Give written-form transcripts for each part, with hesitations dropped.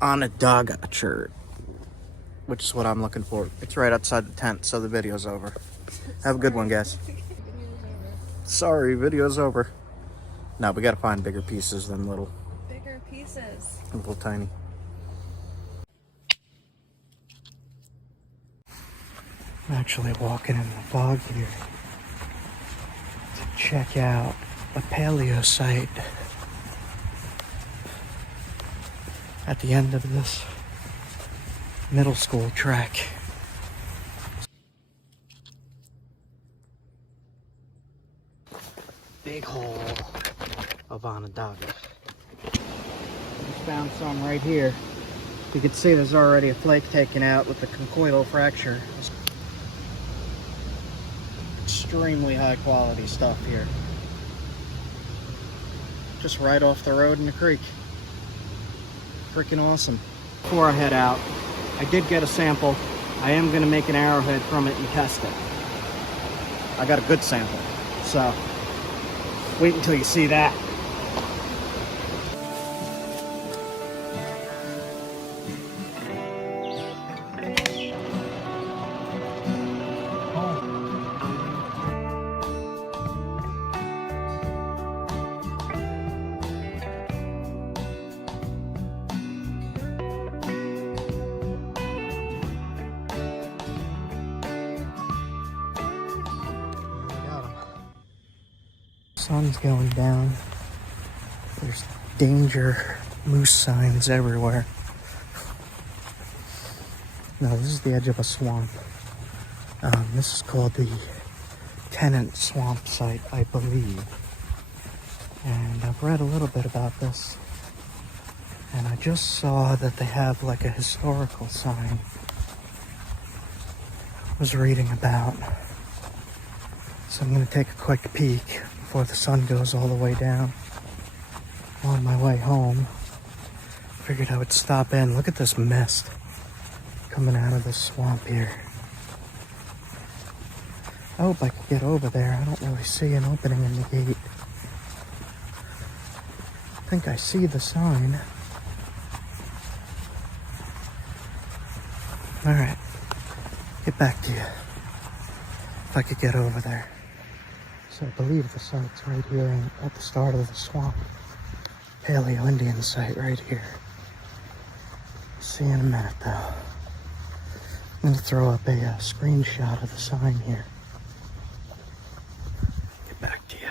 Onondaga chert, which is what I'm looking for. It's right outside the tent, so the video's over. Have a good one, guys. Sorry, video's over. No, we gotta find bigger pieces than little. Bigger pieces. Little tiny. I'm actually walking in the fog here to check out a paleo site at the end of this middle school track. Big hole of Onondaga. Just found some right here. You can see there's already a flake taken out with the conchoidal fracture. Extremely high quality stuff here. Just right off the road in the creek. Freaking awesome. Before I head out, I did get a sample. I am going to make an arrowhead from it and test it. I got a good sample, so wait until you see that. Sun's going down. There's danger moose signs everywhere. No, this is the edge of a swamp. This is called the Tenant Swamp site, I believe. And I've read a little bit about this. And I just saw that they have like a historical sign I was reading about. So I'm going to take a quick peek before the sun goes all the way down. On my way home, figured I would stop in. Look at this mist coming out of this swamp here. I hope I can get over there. I don't really see an opening in the gate. I think I see the sign. Alright, get back to you. If I could get over there. So I believe the site's right here at the start of the swamp. Paleo Indian site right here. See you in a minute though. I'm going to throw up a screenshot of the sign here. Get back to you.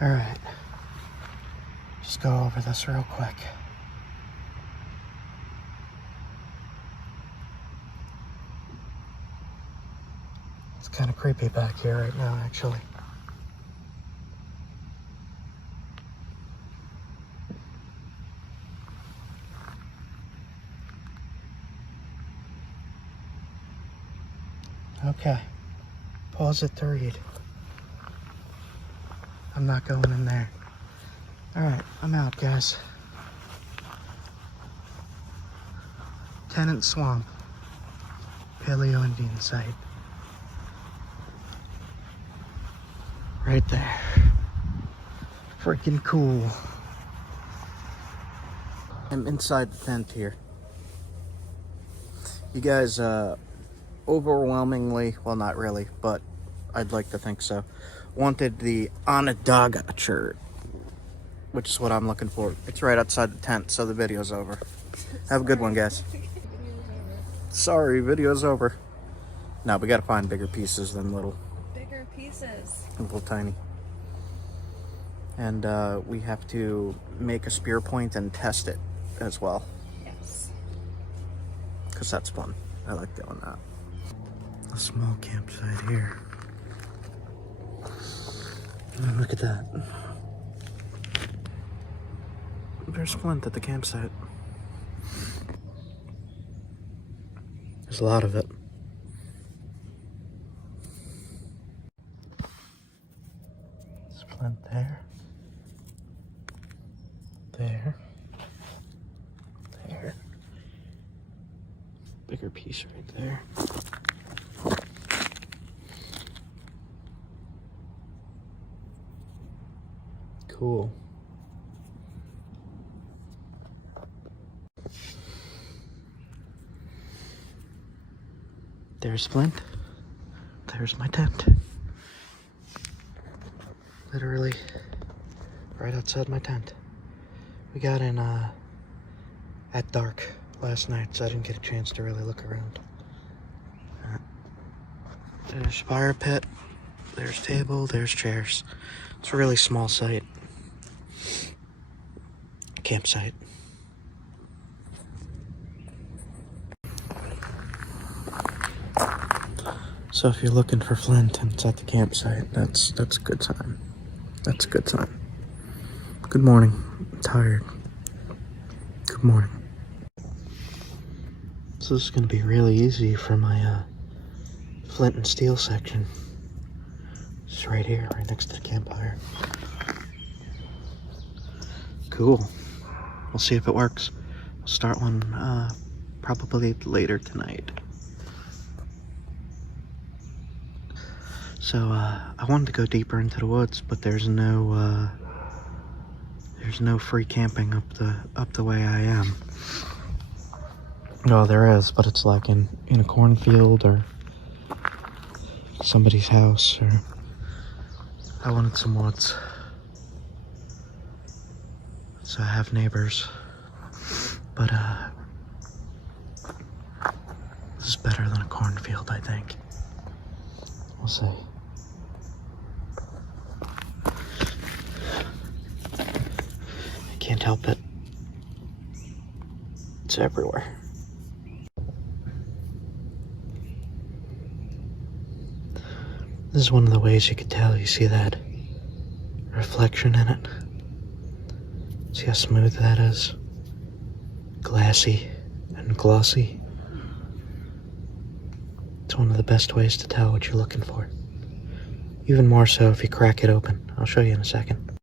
Alright, just go over this real quick. It's kind of creepy back here right now, actually. Okay, pause it to read. I'm not going in there. Alright, I'm out, guys. Tenant Swamp. Paleo Indian site. Right there. Freaking cool. I'm inside the tent here. You guys, overwhelmingly, well, not really, but I'd like to think so, wanted the Onondaga chert, which is what I'm looking for. It's right outside the tent, so the video's over. Have a good one, guys. Sorry, video's over. No, we gotta find bigger pieces than little. Bigger pieces. Little tiny. And we have to make a spear point and test it as well. Yes. Because that's fun. I like doing that. A small campsite here. Look at that. There's flint at the campsite. There's a lot of it. There's flint there. There. There. Bigger piece right there. Cool. There's flint. There's my tent. Literally right outside my tent. We got in at dark last night, so I didn't get a chance to really look around. There's fire pit. There's table. There's chairs. It's a really small site. Campsite. So if you're looking for flint and it's at the campsite, that's a good sign. That's a good sign. Good morning. I'm tired. Good morning. So this is gonna be really easy for my flint and steel section. It's right here, right next to the campfire. Cool. We'll see if it works. I'll start one probably later tonight. So I wanted to go deeper into the woods, but there's no free camping up the way I am. No, there is, but it's like in a cornfield or somebody's house, or I wanted some woods. So I have neighbors, but this is better than a cornfield, I think. We'll see. I can't help it. It's everywhere. This is one of the ways you could tell. You see that reflection in it? See how smooth that is? Glassy and glossy. It's one of the best ways to tell what you're looking for. Even more so if you crack it open. I'll show you in a second.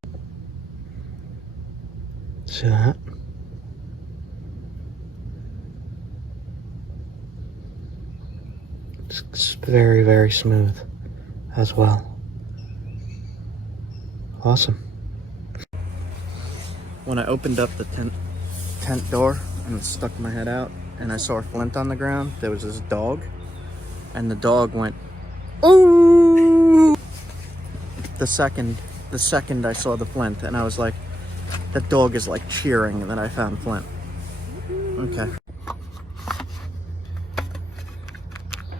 See that? It's very, very smooth as well. Awesome. When I opened up the tent door and stuck my head out and I saw flint on the ground, there was this dog, and the dog went, ooh! The second I saw the flint, and I was like, that dog is like cheering that I found flint. Okay.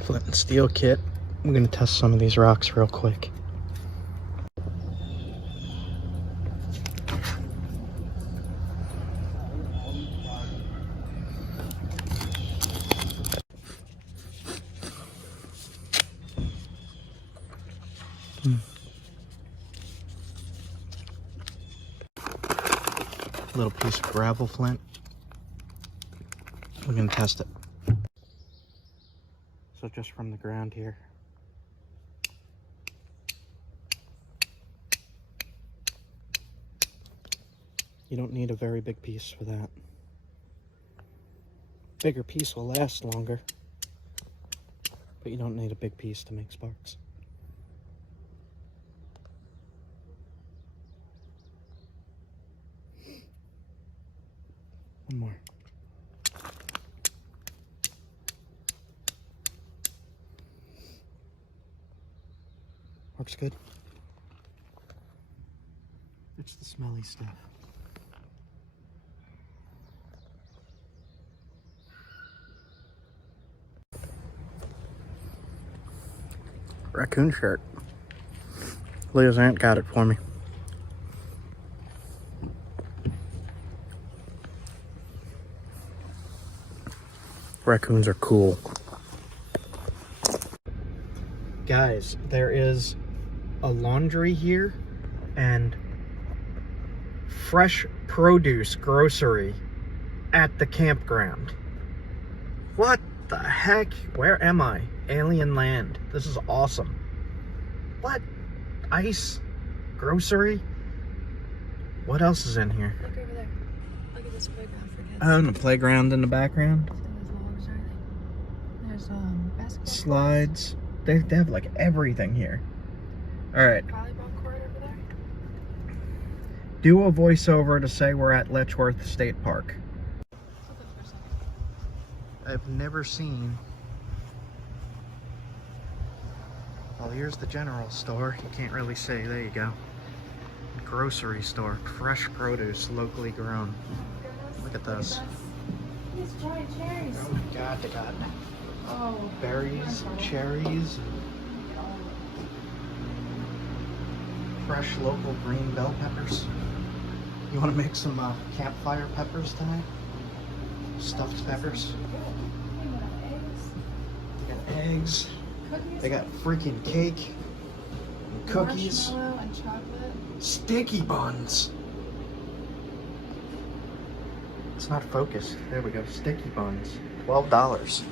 Flint and steel kit. I'm gonna test some of these rocks real quick. Little piece of gravel flint. We're gonna test it. So just from the ground here. You don't need a very big piece for that. Bigger piece will last longer, but you don't need a big piece to make sparks. One more. Works good. It's the smelly stuff. Raccoon shirt. Leo's aunt got it for me. Raccoons are cool. Guys, there is a laundry here, and fresh produce grocery at the campground. What the heck? Where am I? Alien land. This is awesome. What? Ice? Grocery? What else is in here? Look over there. Look at this playground for kids. Oh, and a playground in the background. There's basketball Slides. They have like everything here. Alright. volleyball court over there. Do a voiceover to say we're at Letchworth State Park. Hold on for a second. I've never seen. Well, here's the general store. You can't really see. There you go. Grocery store. Fresh produce, locally grown. Look at those. These giant cherries. Oh my god, they got Oh. berries, cherries, fresh local green bell peppers. You want to make some campfire peppers tonight? Stuffed peppers. They got eggs. Cookies. They got freaking cake, and cookies, Marshmallow and chocolate. sticky buns. It's not focused. There we go. Sticky buns. $12.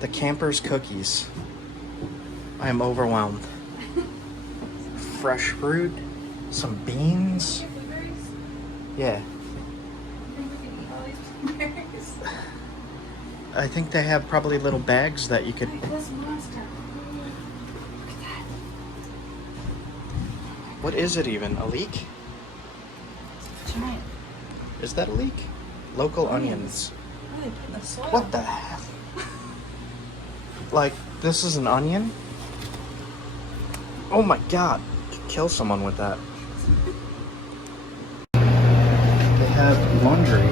The campers cookies. I am overwhelmed. Fresh fruit, some beans. Blueberries? Yeah. I think we can eat all these blueberries. I think they have probably little bags that you could. Like this monster. Look at that. What is it even? A leek? It's giant. Is that a leek? Local onions. What are they putting in the soil? What the hell? Like, this is an onion? Oh my god. Could kill someone with that. They have laundry.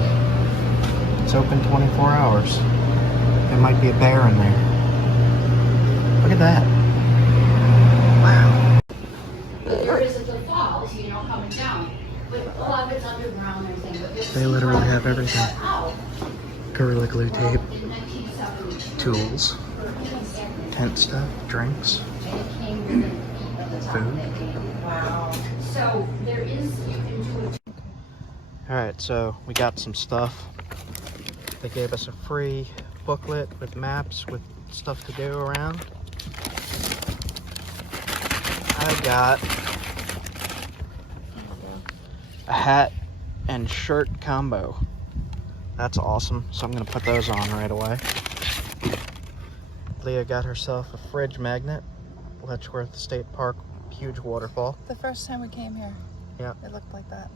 It's open 24 hours. There might be a bear in there. Look at that. Wow. There is at the falls, you know, coming down. But a lot of it's underground and everything. But this They literally have everything. out Gorilla Glue tape, in 1970. tools, tent stuff, drinks, food. Wow. So there is, you can do it. Alright, so we got some stuff. They gave us a free booklet with maps with stuff to do around. I got a hat and shirt combo. That's awesome. So I'm gonna put those on right away. Leah got herself a fridge magnet. Letchworth State Park, huge waterfall. The first time we came here, Yep. it looked like that.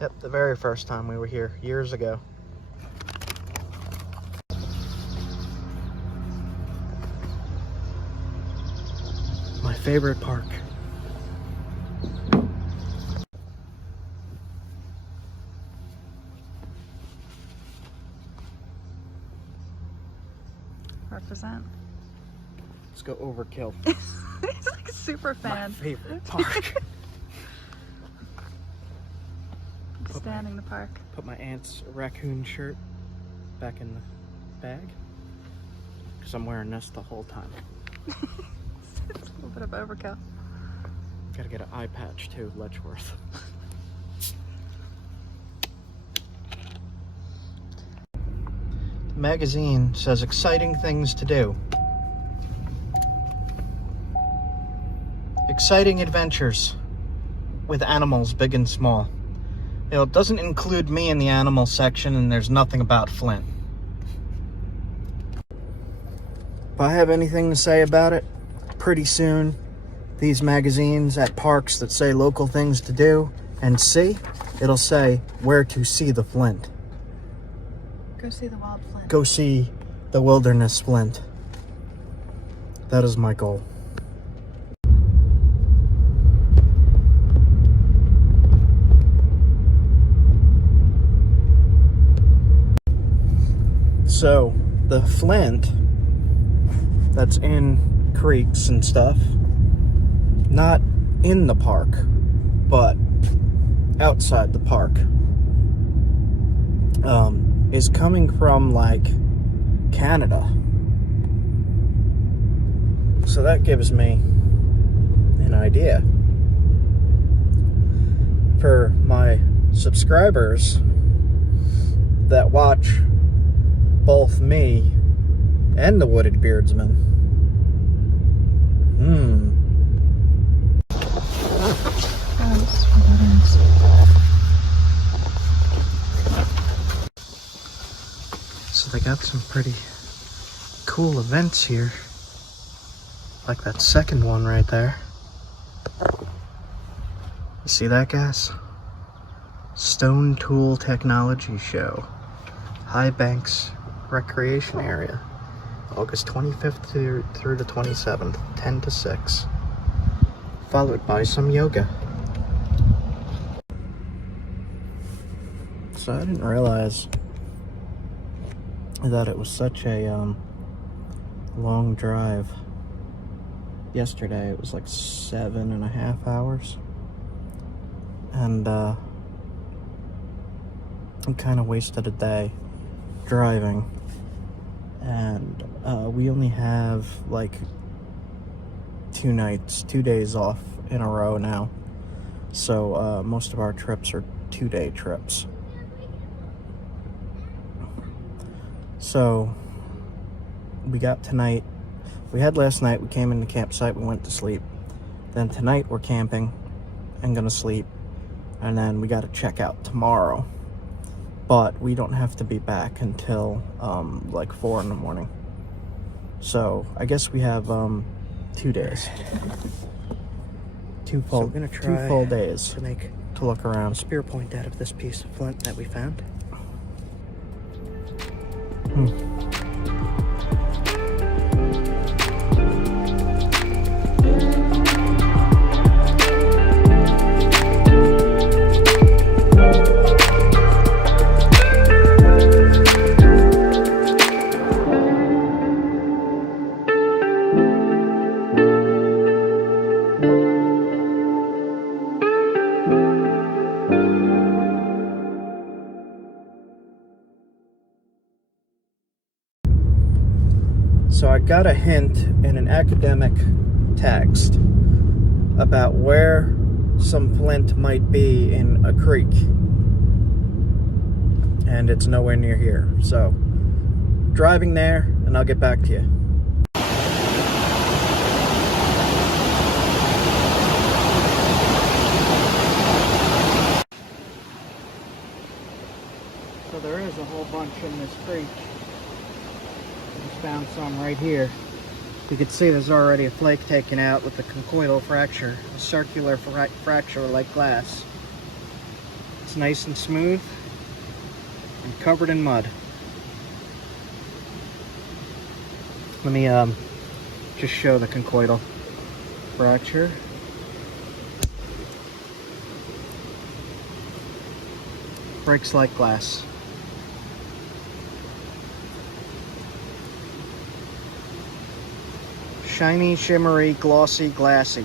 Yep, the very first time we were here, years ago. My favorite park. Represent. Let's go overkill. He's like a super My fan. favorite park. Standing the park. Put my aunt's raccoon shirt back in the bag. Because I'm wearing this the whole time. It's a little bit of overkill. Gotta get an eye patch too, Letchworth. The magazine says exciting things to do. Exciting adventures with animals big and small. You know, it doesn't include me in the animal section, and there's nothing about Flint. If I have anything to say about it, pretty soon, these magazines at parks that say local things to do and see, it'll say where to see the Flint. Go see the wild Flint. Go see the wilderness Flint. That is my goal. So, the Flint that's in creeks and stuff, not in the park, but outside the park, is coming from like Canada. So that gives me an idea for my subscribers that watch both me and the Wooded Beardsman. So they got some pretty cool events here. Like that second one right there. You see that, guys? Stone Tool Technology Show. High Banks Recreation Area. August 25th through the 27th, 10 to 6. Followed by some yoga. So I didn't realize that it was such a long drive. Yesterday it was like 7.5 hours. And I kind of wasted a day driving. And we only have like 2 days off in a row now. So most of our trips are 2-day trips. So we got tonight. We had last night, we came in the campsite, we went to sleep. Then tonight we're camping and gonna sleep. And then we gotta check out tomorrow. But we don't have to be back until like 4 in the morning. So I guess we have 2 days. Two full days to make to look around. a spear point out of this piece of flint that we found. So I got a hint in an academic text about where some flint might be in a creek. And it's nowhere near here. So, driving there, and I'll get back to you. So there is a whole bunch in this creek. Just found some right here. You can see there's already a flake taken out with a conchoidal fracture, a circular fracture like glass. It's nice and smooth and covered in mud. Let me just show the conchoidal fracture. Breaks like glass. Shiny, shimmery, glossy, glassy.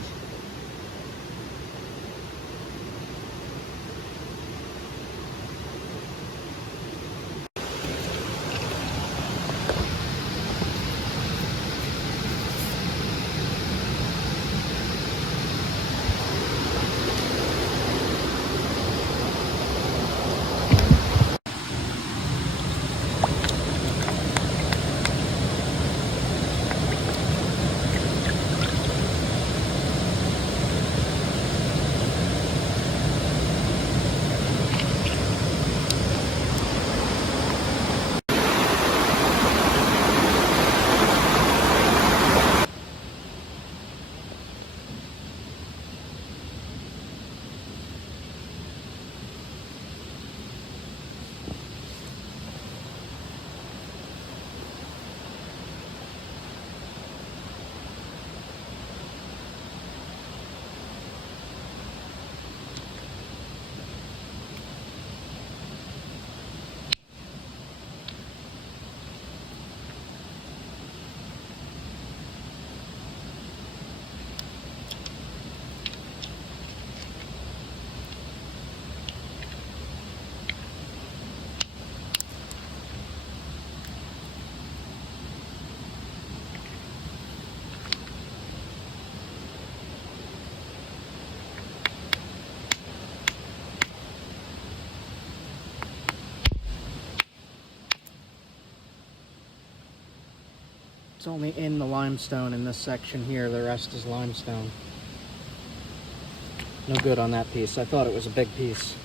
It's only in the limestone in this section here. The rest is limestone. No good on that piece. I thought it was a big piece.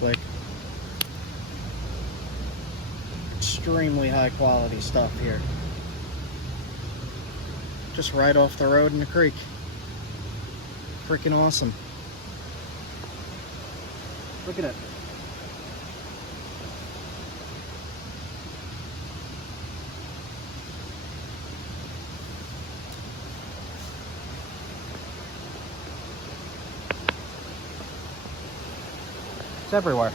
Like extremely high quality stuff here. Just right off the road in the creek. Freaking awesome. Look at it. It's everywhere.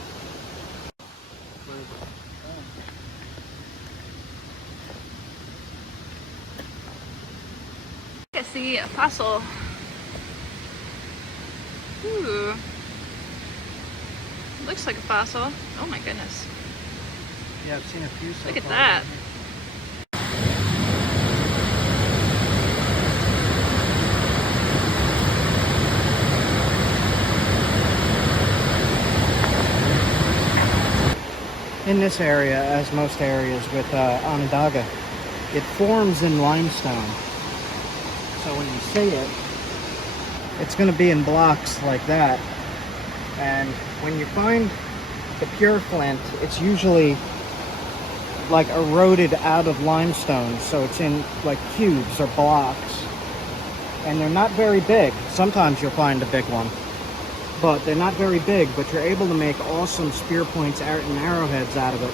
I see a fossil. Ooh. Looks like a fossil. Oh my goodness. Yeah, I've seen a few so Look at far. that. In this area, as most areas with Onondaga, it forms in limestone. So when you see it, it's going to be in blocks like that. And when you find the pure flint, it's usually like eroded out of limestone. So it's in like cubes or blocks. And they're not very big. Sometimes you'll find a big one. But they're not very big, but you're able to make awesome spear points and arrowheads out of it.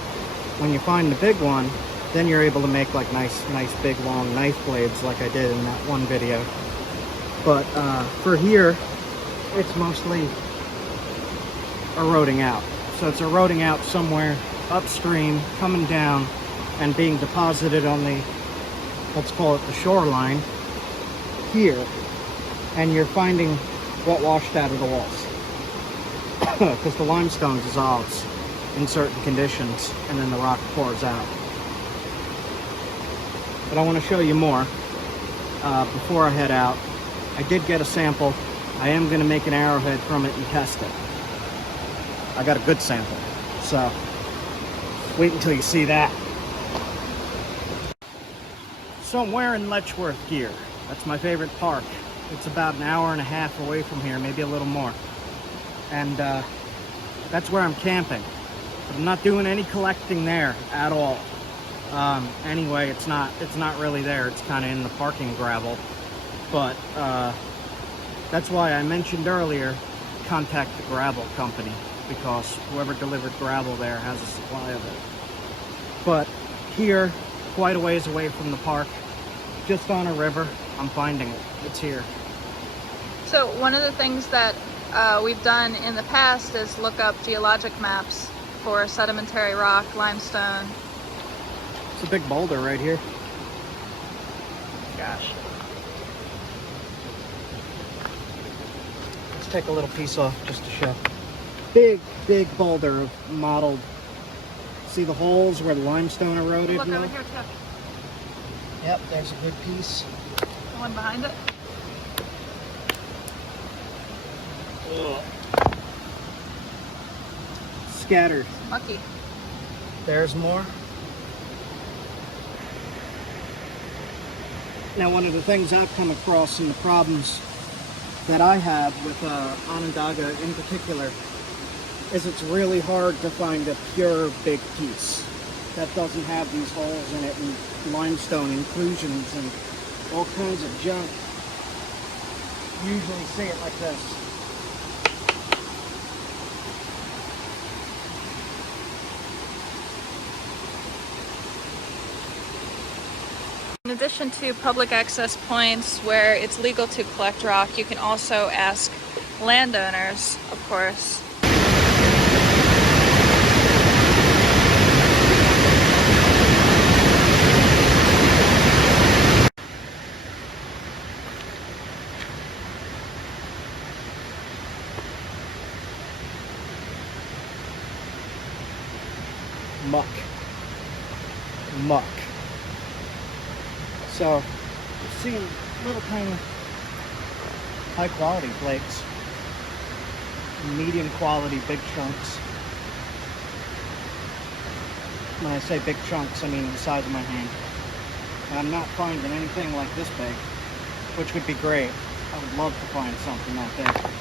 When you find the big one, then you're able to make like nice big long knife blades like I did in that one video. But for here, it's mostly eroding out. So it's eroding out somewhere upstream, coming down, and being deposited on the, let's call it the shoreline here. And you're finding what washed out of the walls. Because the limestone dissolves in certain conditions and then the rock pours out. But I want to show you more before I head out. I did get a sample. I am going to make an arrowhead from it and test it. I got a good sample, so wait until you see that. So I'm wearing Letchworth gear. That's my favorite park. It's about an hour and a half away from here, maybe a little more. And that's where I'm camping. But I'm not doing any collecting there at all. Anyway, it's not really there. It's kind of in the parking gravel. But that's why I mentioned earlier, contact the gravel company, because whoever delivered gravel there has a supply of it. But here, quite a ways away from the park, just on a river, I'm finding it. It's here. So one of the things that we've done in the past is look up geologic maps for sedimentary rock, limestone. It's a big boulder right here. Gosh. Let's take a little piece off just to show. Big boulder of mottled. See the holes where the limestone eroded? Look over here too. Yep, there's a good piece. The one behind it. Ugh. Scattered. Mucky. There's more. Now, one of the things I've come across and the problems that I have with Onondaga in particular is it's really hard to find a pure big piece that doesn't have these holes in it and limestone inclusions and all kinds of junk. Usually see it like this. In addition to public access points where it's legal to collect rock, you can also ask landowners, of course. muck. Muck. So, seeing little tiny high quality flakes, medium quality big chunks. When I say big chunks, I mean the size of my hand. And I'm not finding anything like this big, which would be great. I would love to find something that big.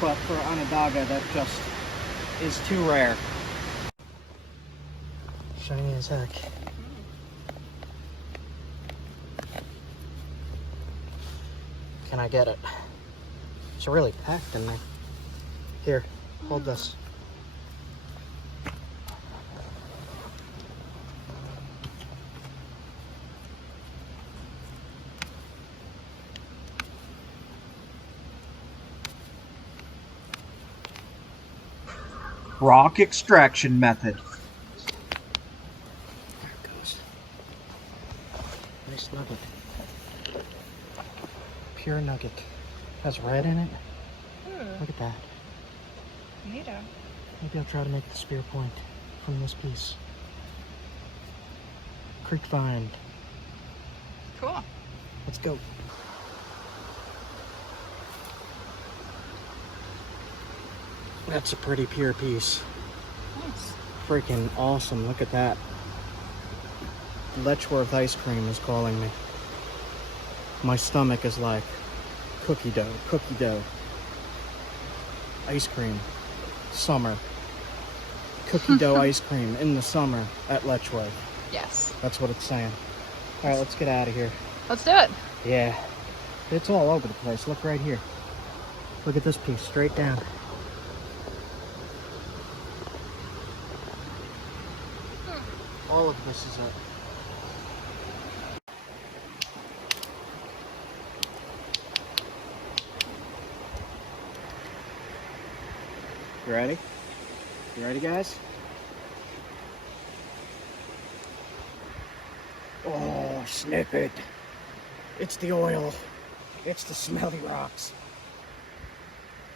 But for Onondaga, that just is too rare. Shiny as heck. Can I get it? It's really packed in there. Here, hold this. Rock extraction method. There it goes. Nice nugget. Pure nugget. Has red in it. Look at that. Neato. Maybe I'll try to make the spear point from this piece. Creek find. Cool. Let's go. That's a pretty pure piece. Nice. Freaking awesome. Look at that. Letchworth ice cream is calling me. My stomach is like cookie dough, cookie dough. Ice cream. Summer. Cookie dough ice cream in the summer at Letchworth. Yes. That's what it's saying. Alright, let's get out of here. Let's do it. Yeah. It's all over the place. Look right here. Look at this piece, straight down. All of this is it. You ready? You ready, guys? Oh, snip it. It's the oil. It's the smelly rocks.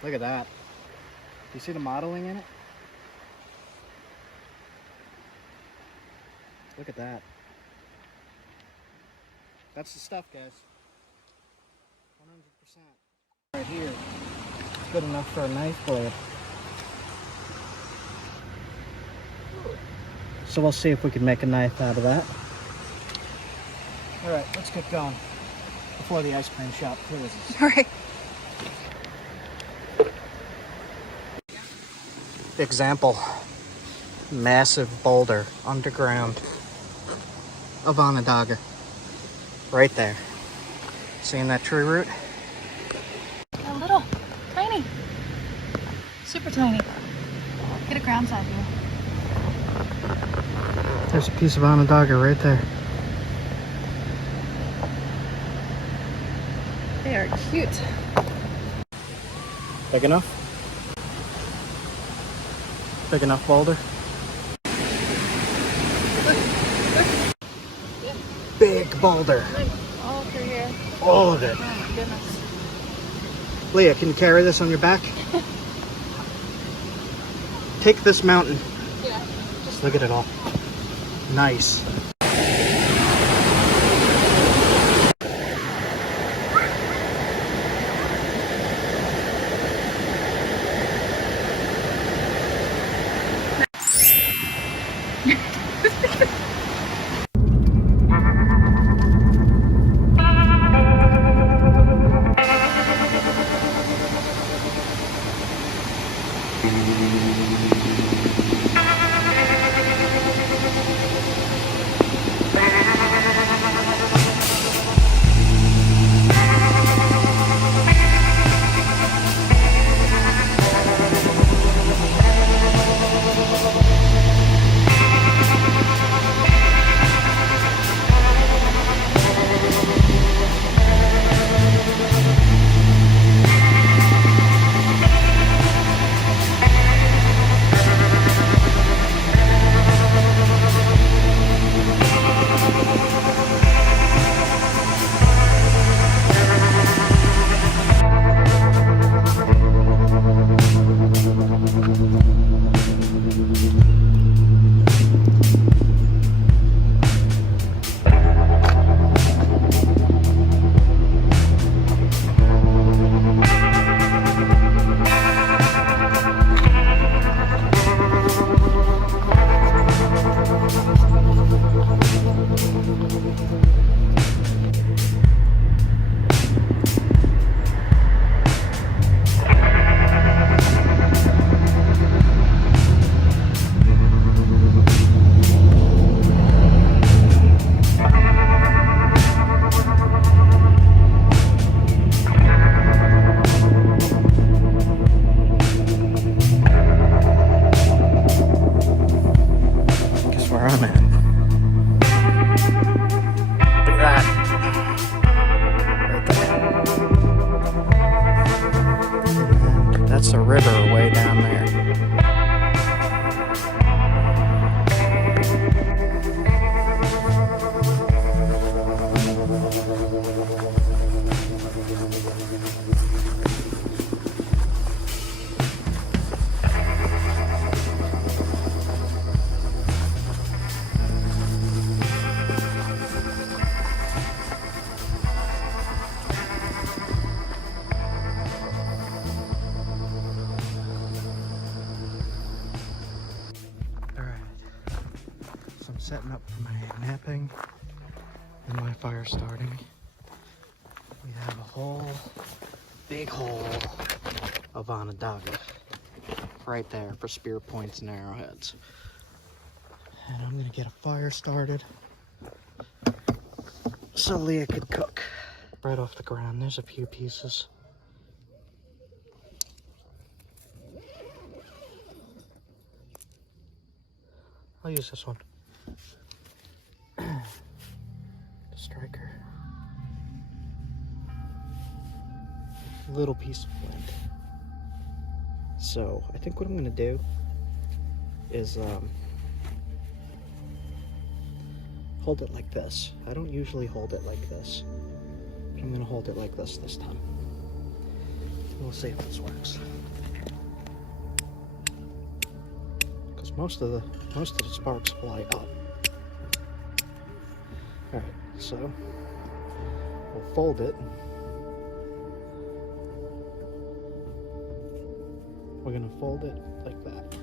Look at that. Do you see the modeling in it? Look at that. That's the stuff, guys. 100%. Right here. Good enough for a knife blade. So we'll see if we can make a knife out of that. Alright, let's get going before the ice cream shop closes. All right. Example. Massive boulder underground of Onondaga. Right there. Seeing that tree root? A little. Tiny. Super tiny. Get a ground side view. There's a piece of Onondaga right there. They are cute. Big enough? Big enough boulder? Big boulder. All through here. All of it. Oh my goodness. Leah, can you carry this on your back? Take this mountain. Yeah. Just look at it all. Nice. where I'm at. Look at that. Right there. And that's a river way down there. Setting up for my napping and my fire starting. We have a whole big hole of Onondaga right there for spear points and arrowheads. And I'm gonna get a fire started so Leah could cook. Right off the ground, there's a few pieces. I'll use this one. The striker. Little piece of flint. So I think what I'm gonna do is hold it like this. I don't usually hold it like this, but I'm gonna hold it like this time. We'll see if this works. Because most of the sparks fly up. Alright, so we'll fold it. We're gonna fold it like that.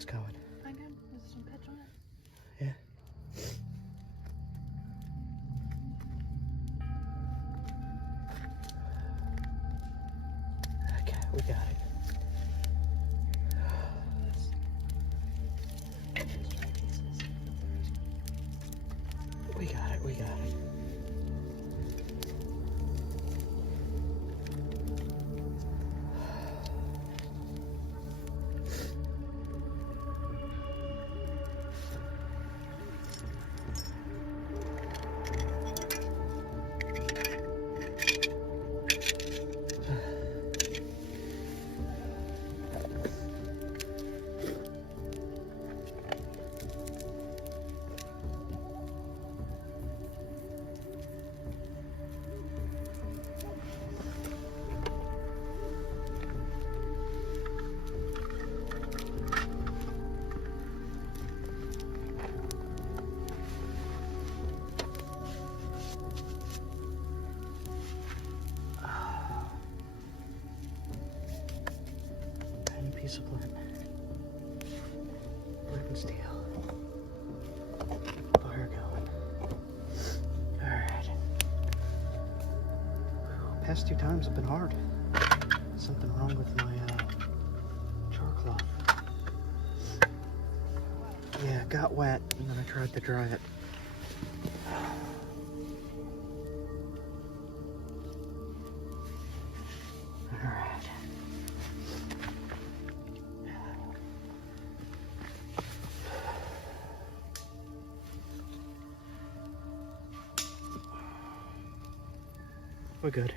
it's going. I good. Is there some pitch on it? Yeah. Okay, we got it. We got it, we got it. Piece of flint. Flint and steel. Fire going. Alright. Past 2 times have been hard. Something wrong with my char cloth. Yeah, it got wet and then I tried to dry it. Alright. We're good.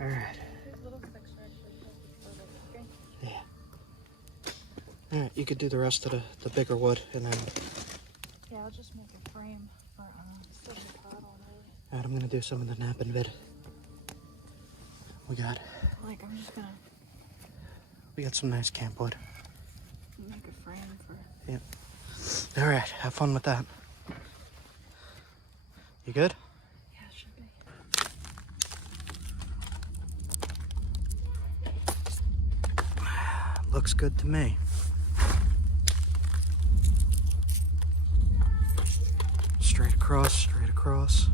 Alright. Yeah. Alright, you could do the rest of the bigger wood and then... Yeah, I'll just make a frame for such a pot on it. Alright, I'm gonna do some of the napping vid. We got... Like, I'm just gonna We got some nice camp wood. make a frame for... Yep. Alright, have fun with that. You good? Yeah, it should be. Looks good to me. Straight across, straight across.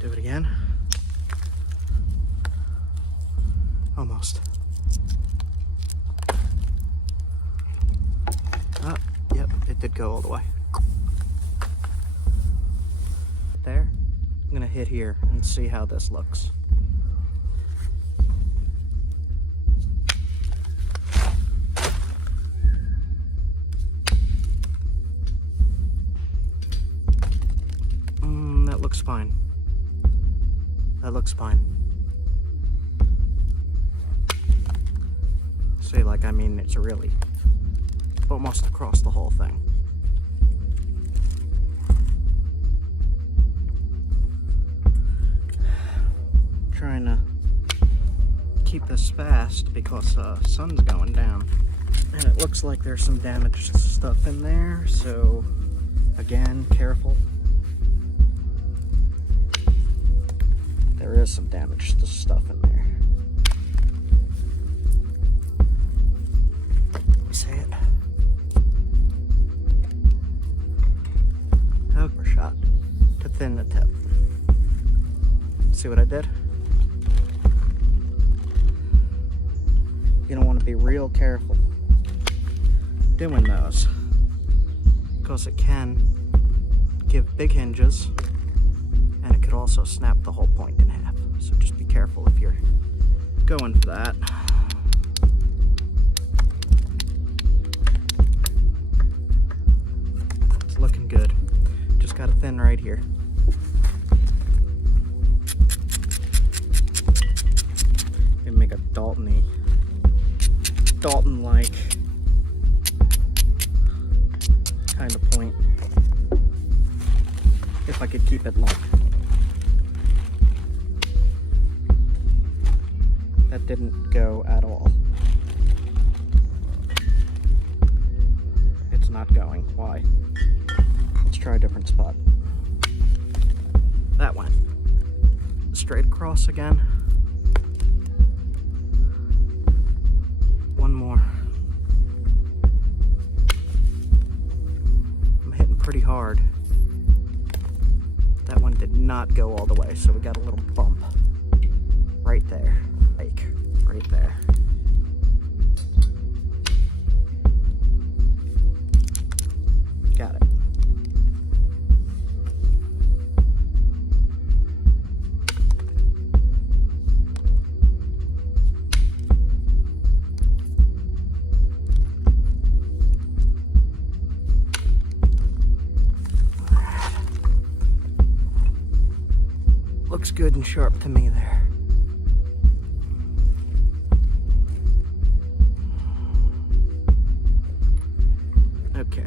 Do it again. Almost. Oh, yep, it did go all the way. There. I'm gonna hit here and see how this looks. That looks fine. That looks fine. See, like, I mean, it's really almost across the whole thing. Trying to keep this fast because sun's going down. And it looks like there's some damaged stuff in there, so again, careful. There is some damaged stuff in there. Let me see it. Overshot to thin the tip. See what I did? You're gonna want to be real careful doing those because it can give big hinges and it could also snap the whole point in half. So just be careful if you're going for that. It's looking good. Just got to thin right here. Maybe make a Dalton-like kind of point. If I could keep it long. That didn't go at all. It's not going. Why? Let's try a different spot. That one. Straight across again. One more. pretty hard. That one did not go all the way, so we got a little bump right there. Like, right there. Got it. Looks good and sharp to me there. Okay.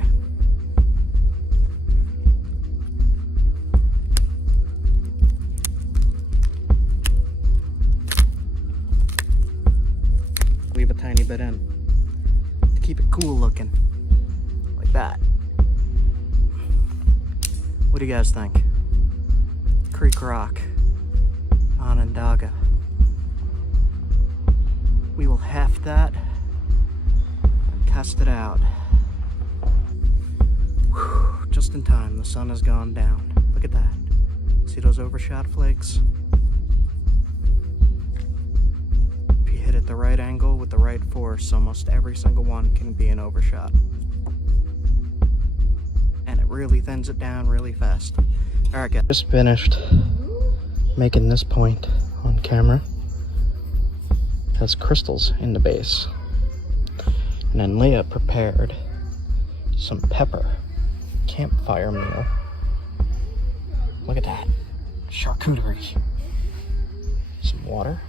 Leave a tiny bit in to keep it cool looking, like that. What do you guys think? Creek Rock, Onondaga. We will heft that and test it out. Whew, just in time, the sun has gone down. Look at that. See those overshot flakes? If you hit it the right angle with the right force, almost every single one can be an overshot. And it really thins it down really fast. Alright guys. Just finished making this point on camera. It has crystals in the base. And then Leah prepared some pepper campfire meal. Look at that. Charcuterie. Some water.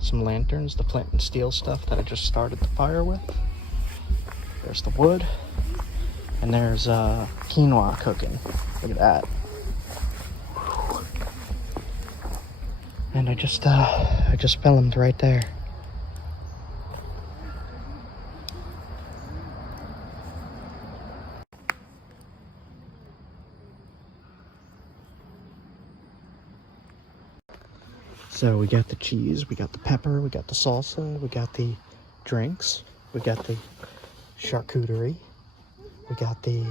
Some lanterns, the flint and steel stuff that I just started the fire with. There's the wood. And there's quinoa cooking. Look at that. And I just filmed right there. So we got the cheese, we got the pepper, we got the salsa, we got the drinks, we got the charcuterie, we got the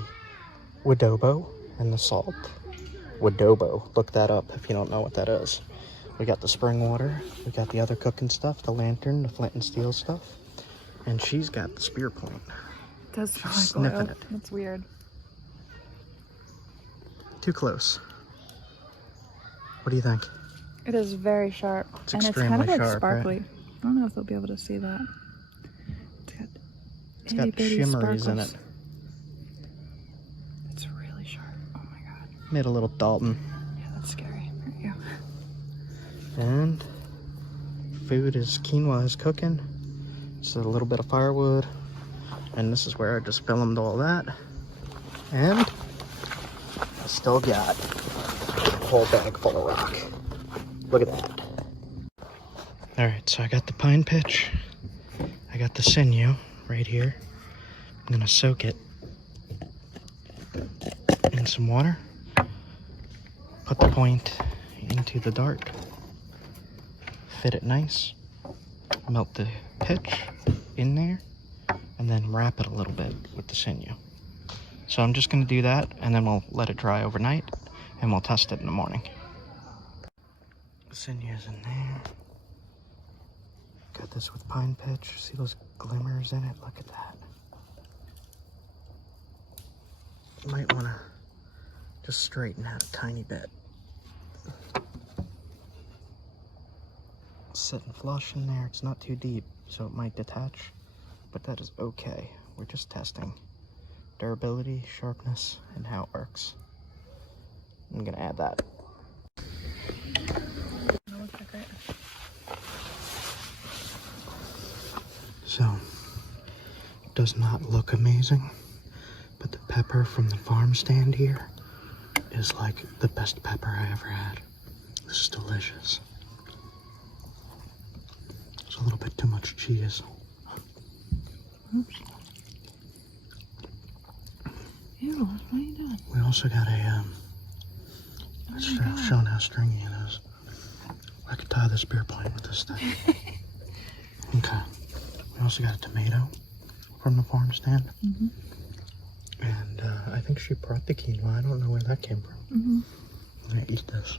wadobo and the salt. Wadobo, look that up if you don't know what that is. We got the spring water, we got the other cooking stuff, the lantern, the flint and steel stuff, and she's got the spear point. It does smell like Sniffing oil. it. That's weird. Too close. What do you think? It is very sharp. It's and it's kind extremely of like sharp, sparkly. right? I don't know if they'll be able to see that. It's got shimmeries in it. It's really sharp. Oh my god. Made a little Dalton. Yeah, that's scary. There you go. And food is quinoa is cooking. Just a little bit of firewood. And this is where I just filmed all that. And I still got a whole bag full of rock. Look at that. Alright, so I got the pine pitch. I got the sinew right here. I'm gonna soak it in some water. Put the point into the dart. Fit it nice. Melt the pitch in there. And then wrap it a little bit with the sinew. So I'm just gonna do that and then we'll let it dry overnight and we'll test it in the morning. The sinew's in there. Got this with pine pitch. See those glimmers in it? Look at that. You might want to just straighten out a tiny bit. It's sitting flush in there. It's not too deep, so it might detach, but that is okay. We're just testing durability, sharpness, and how it works. I'm gonna add that. So, it does not look amazing, but the pepper from the farm stand here is like the best pepper I ever had. This is delicious. There's a little bit too much cheese. Oops. Ew, what are you doing? We also got a, it's showing how stringy it is. I could tie the spear point with this thing. Okay. We also got a tomato from the farm stand. And I think think she brought the quinoa. I don't know where that came from. Mm-hmm. I'm gonna eat this.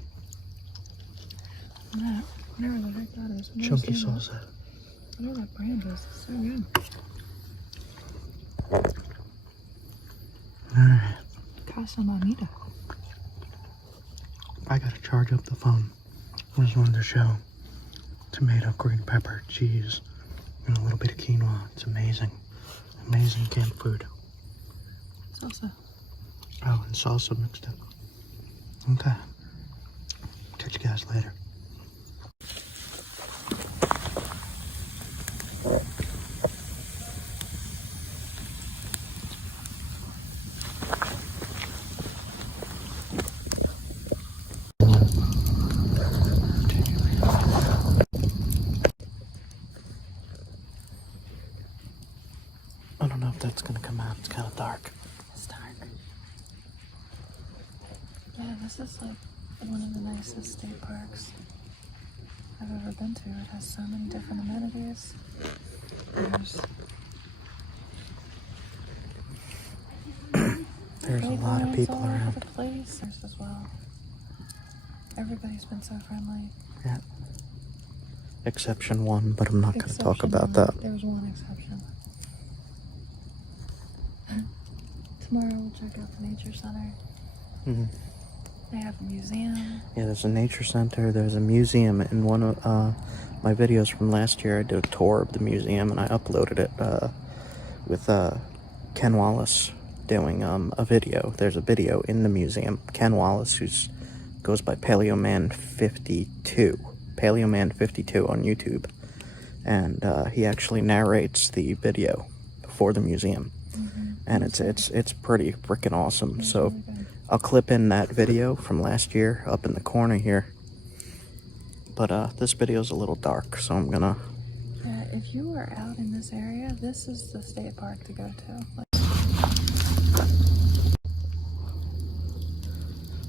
That, whatever the heck that is. I've never Chunky seen that. salsa. Whatever that brand is, it's so good. Alright. Casa Mamita. I gotta charge up the phone. I just wanted to show tomato, green pepper, cheese, and a little bit of quinoa. It's amazing. Amazing camp food. Salsa. Oh, and salsa mixed in. Okay. Catch you guys later. I don't know if that's gonna come out. It's kind of dark. It's dark. Yeah, this is like one of the nicest state parks I've ever been to. It has so many different amenities. There's a lot of people all over around. the place. There's as well. Everybody's been so friendly. Yeah. Exception one, but I'm not going to talk Exception about one. that. There was one exception. Tomorrow we'll check out the nature center. Mm-hmm. They have a museum. Yeah, there's a nature center. There's a museum. In one of my videos from last year, I did a tour of the museum, and I uploaded it with Ken Wallace doing a video. There's a video in the museum. Ken Wallace, who goes by PaleoMan52. PaleoMan52 on YouTube. And he actually narrates the video for the museum. Mm-hmm. And it's pretty freaking awesome. It's So really good. I'll clip in that video from last year up in the corner here. But this video's a little dark, so I'm gonna... Yeah, if you are out in this area, this is the state park to go to.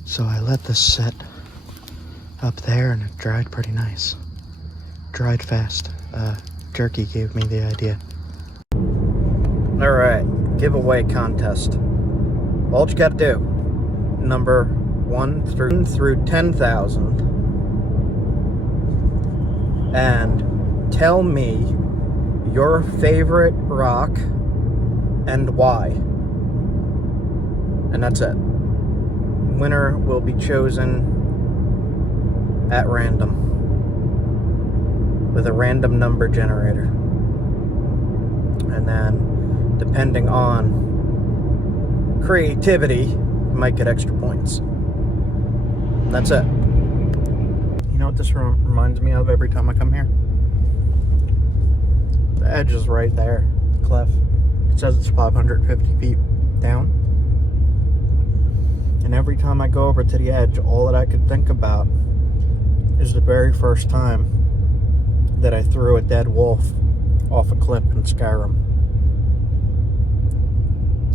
So I let this sit up there and it dried pretty nice. Dried fast. Jerky gave me the idea. Alright, giveaway contest. All you gotta do, number 1 through 10,000, and tell me your favorite rock and why. And that's it. Winner will be chosen at random with a random number generator. And then, depending on creativity, you might get extra points. And that's it. You know what this reminds me of every time I come here? The edge is right there, the cliff. It says it's 550 feet down. And every time I go over to the edge, all that I could think about is the very first time that I threw a dead wolf off a cliff in Skyrim.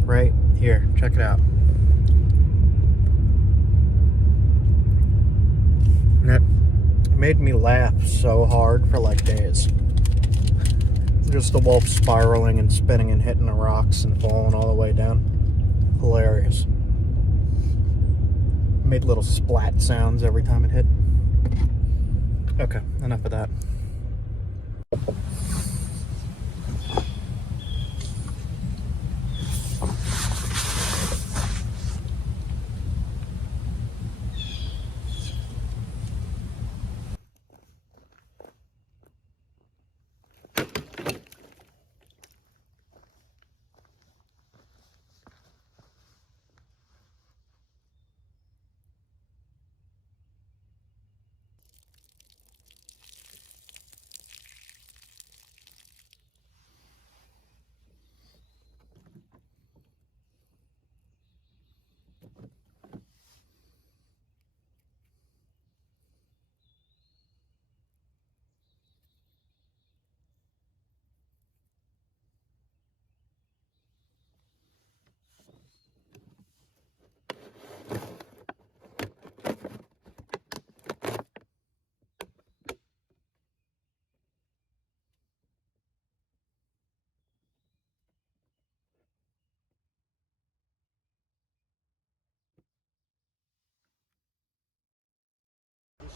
Right here, check it out. And it made me laugh so hard for like days. Just the wolf spiraling and spinning and hitting the rocks and falling all the way down. Hilarious. Made little splat sounds every time it hit. Okay, enough of that.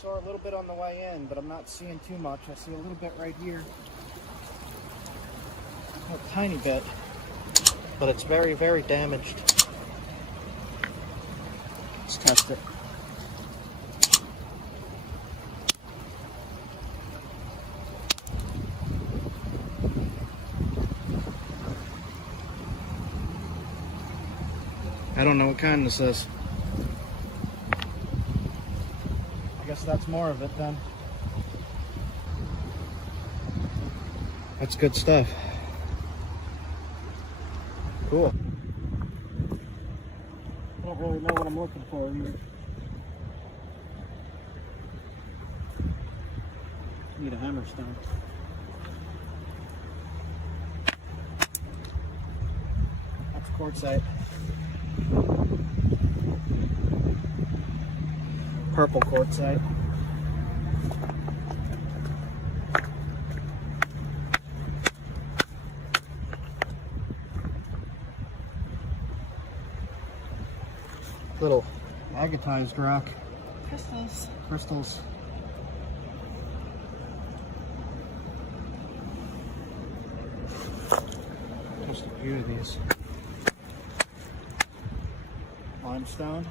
Saw a little bit on the way in, but I'm not seeing too much. I see a little bit right here. A tiny bit, but it's very, very damaged. Let's test it. I don't know what kind this is. I guess that's more of it then. That's good stuff. Cool. I don't really know what I'm looking for here. Need a hammerstone. That's quartzite. Purple quartzite. Little agatized rock. Crystals. Crystals. Just a few of these. Limestone.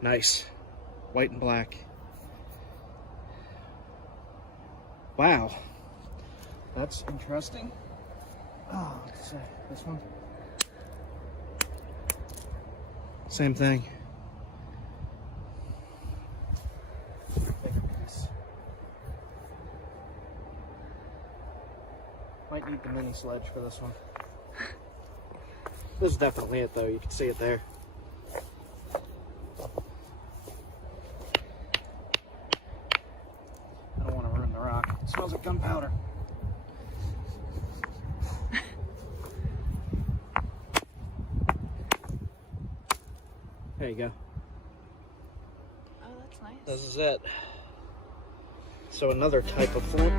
Nice. White and black. Wow. That's interesting. Oh, let's see. This one. Same thing. Bigger piece. Might need the mini sledge for this one. This is definitely it though, you can see it there. I don't want to ruin the rock. It smells like gunpowder. There you go. Oh, that's nice. This is it. So another type of flint.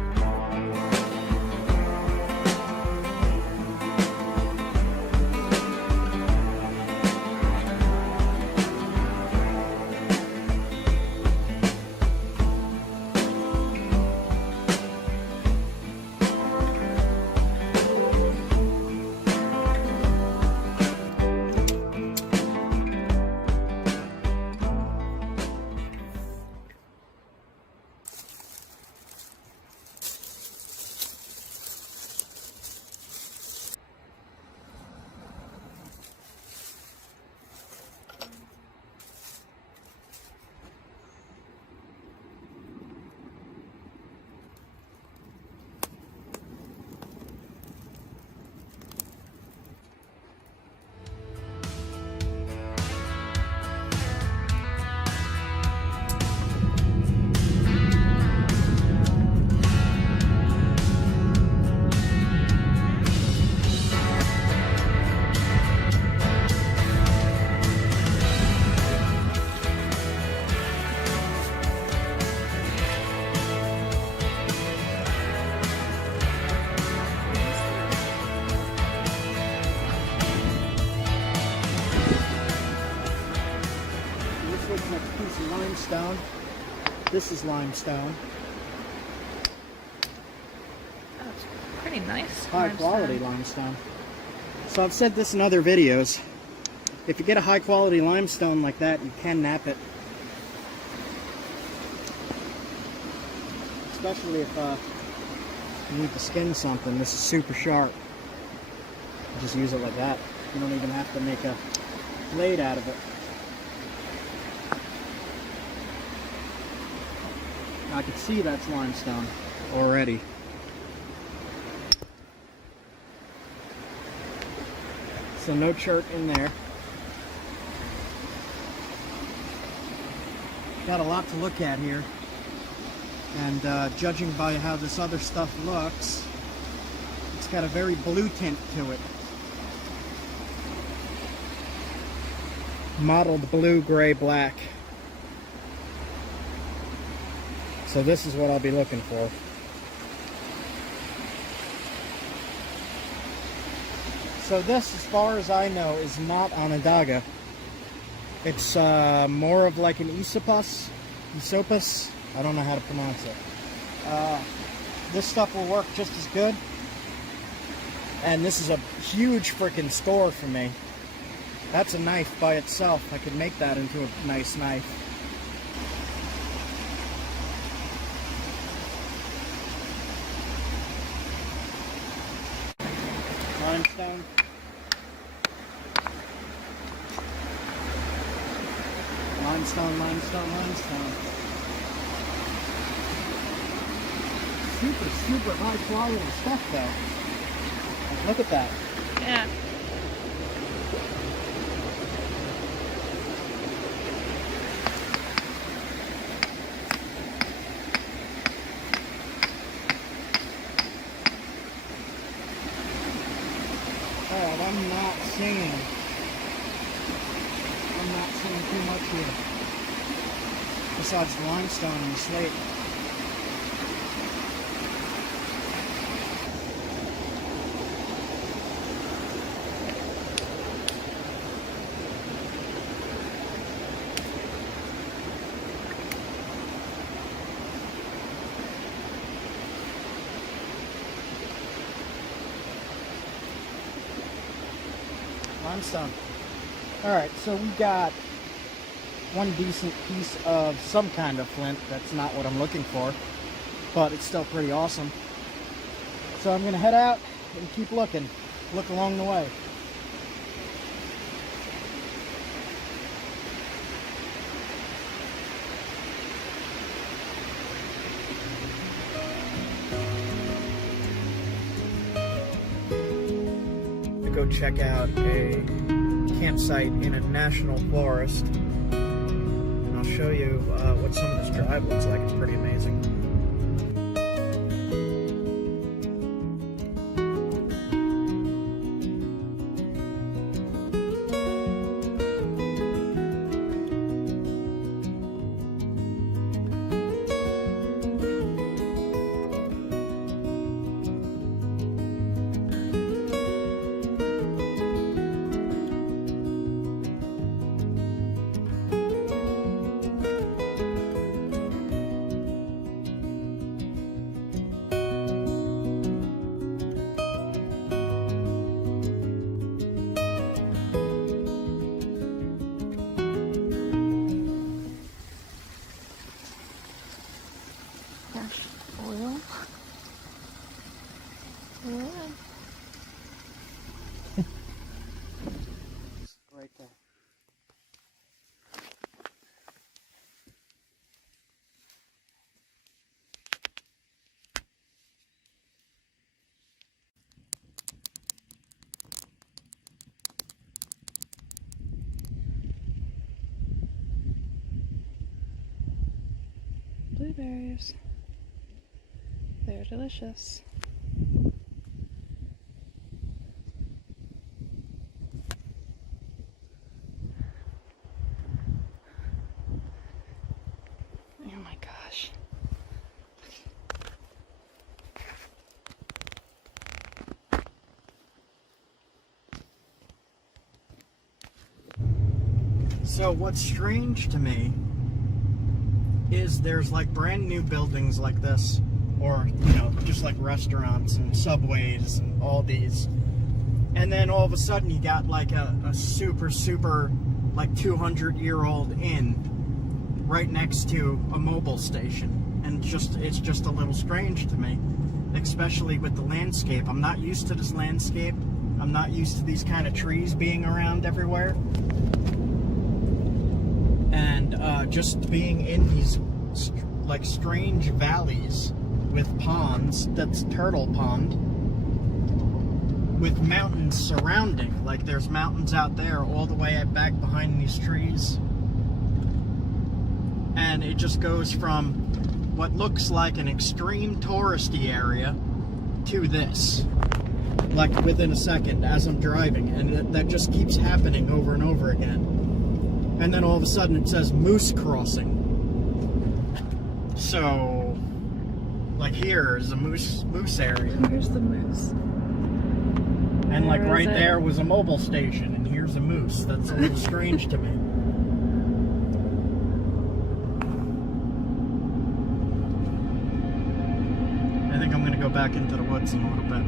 Limestone. This is limestone. Oh, it's pretty nice. High quality limestone. So I've said this in other videos. If you get a high quality limestone like that, you can knap it. Especially if you need to skin something. This is super sharp. You just use it like that. You don't even have to make a blade out of it. I can see that's limestone already. So no chert in there. Got a lot to look at here. And judging by how this other stuff looks, it's got a very blue tint to it. Mottled blue, gray, black. So this is what I'll be looking for. So this, as far as I know, is not Onondaga. It's more of like an Esopus. I don't know how to pronounce it. This stuff will work just as good. And this is a huge freaking score for me. That's a knife by itself. I could make that into a nice knife. Limestone. Limestone, limestone, limestone. Super high quality stuff though. Like, look at that. Yeah. Alright, I'm not seeing too much here. Besides the limestone and the slate. Limestone. Alright, so we got one decent piece of some kind of flint. That's not what I'm looking for, but it's still pretty awesome. So I'm gonna head out and keep looking. Look along the way. Go check out a campsite in a national forest, and I'll show you what some of this drive looks like. It's pretty amazing. Oil. Right there. Blueberries. They're delicious. Oh my gosh. So what's strange to me is there's like brand new buildings like this, or just like restaurants and subways and all these, and then all of a sudden you got like a super like 200-year-old inn right next to a mobile station, and it's just a little strange to me, especially with the landscape. I'm not used to this landscape. I'm not used to these kind of trees being around everywhere. And just being in these like strange valleys with ponds, that's Turtle Pond, with mountains surrounding. Like there's mountains out there all the way back behind these trees. And it just goes from what looks like an extreme touristy area to this, like within a second as I'm driving, and that just keeps happening over and over again. And then all of a sudden it says Moose Crossing. So, like here is a moose area. Here's the moose. And like Where right was it? there was a mobile station, and here's a moose. That's a little strange to me. I think I'm gonna go back into the woods in a little bit.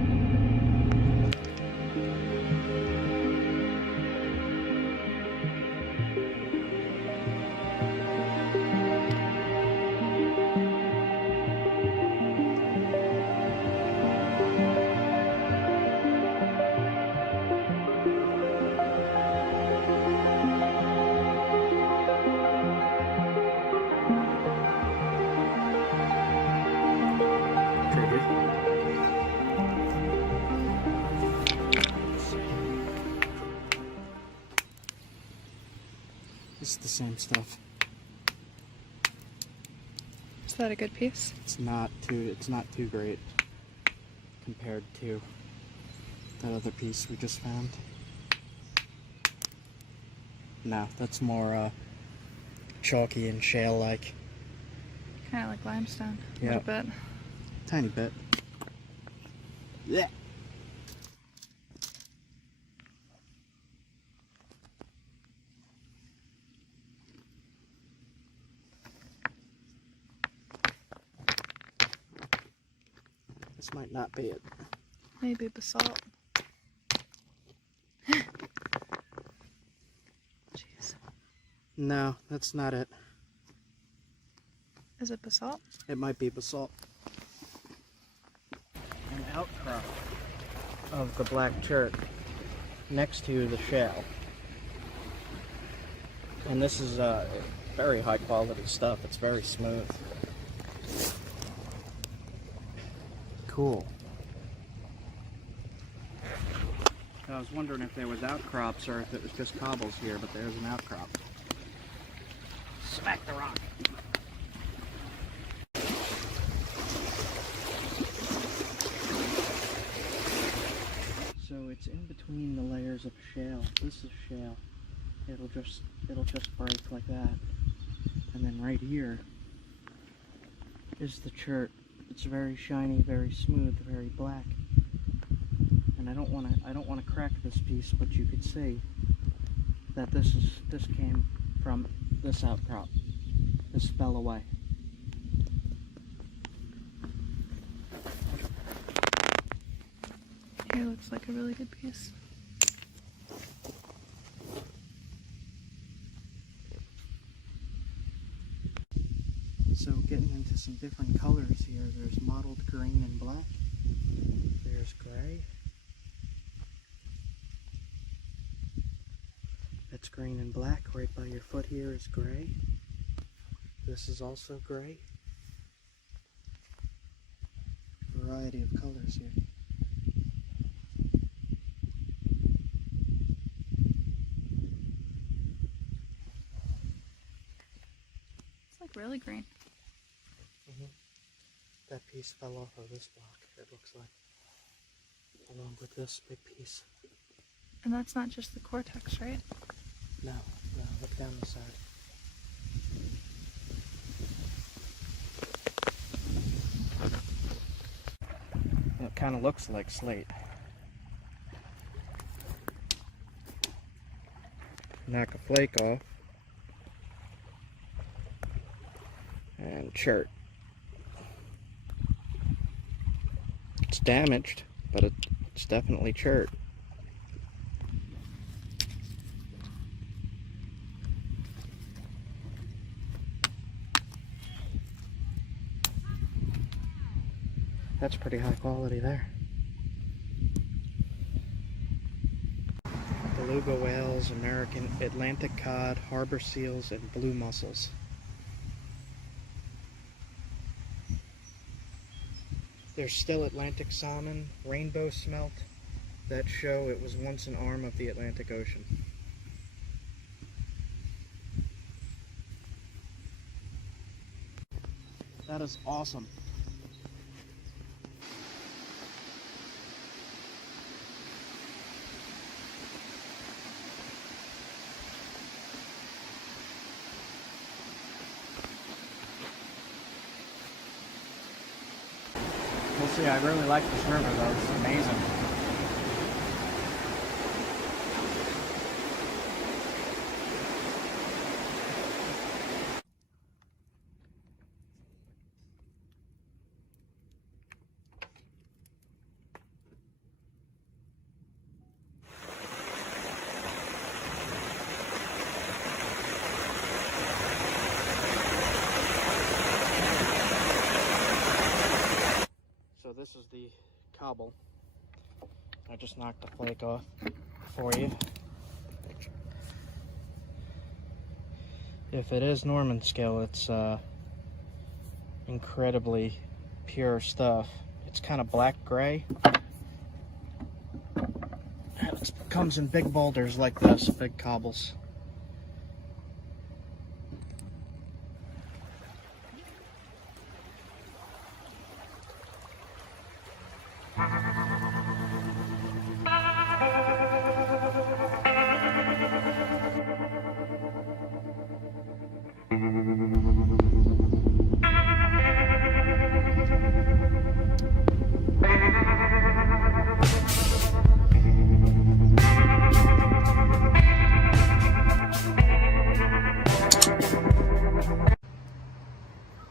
It's the same stuff. Is that a good piece? It's not too great compared to that other piece we just found. No, that's more chalky and shale-like. Kind of like limestone. A Yeah. little bit. Tiny bit. Yeah. This might not be it. Maybe basalt. Jeez. No, that's not it. Is it basalt? It might be basalt. An outcrop of the black chert next to the shale. And this is very high quality stuff. It's very smooth. Cool. I was wondering if there was outcrops or if it was just cobbles here, but there's an outcrop. Smack the rock. So it's in between the layers of shale. This is shale. It'll just break like that. And then right here is the chert. It's very shiny, very smooth, very black. And I don't want to crack this piece, but you could see that this came from this outcrop. This fell away. Here looks like a really good piece. So getting into some different colors here. There's mottled green and black. There's gray. That's green and black. Right by your foot here is gray. This is also gray. Variety of colors here. It's like really green. That piece fell off of this block, it looks like. Along with this big piece. And that's not just the cortex, right? No, look down the side. It kind of looks like slate. Knock a flake off. And chert. It's damaged, but it's definitely chert. That's pretty high quality there. Beluga whales, American Atlantic cod, harbor seals, and blue mussels. There's still Atlantic salmon, rainbow smelt that show it was once an arm of the Atlantic Ocean. That is awesome. We'll see, I really like this river though, it's amazing. the cobble. I just knocked the flake off for you. If it is Norman scale, it's incredibly pure stuff. It's kind of black gray. It comes in big boulders like this, big cobbles.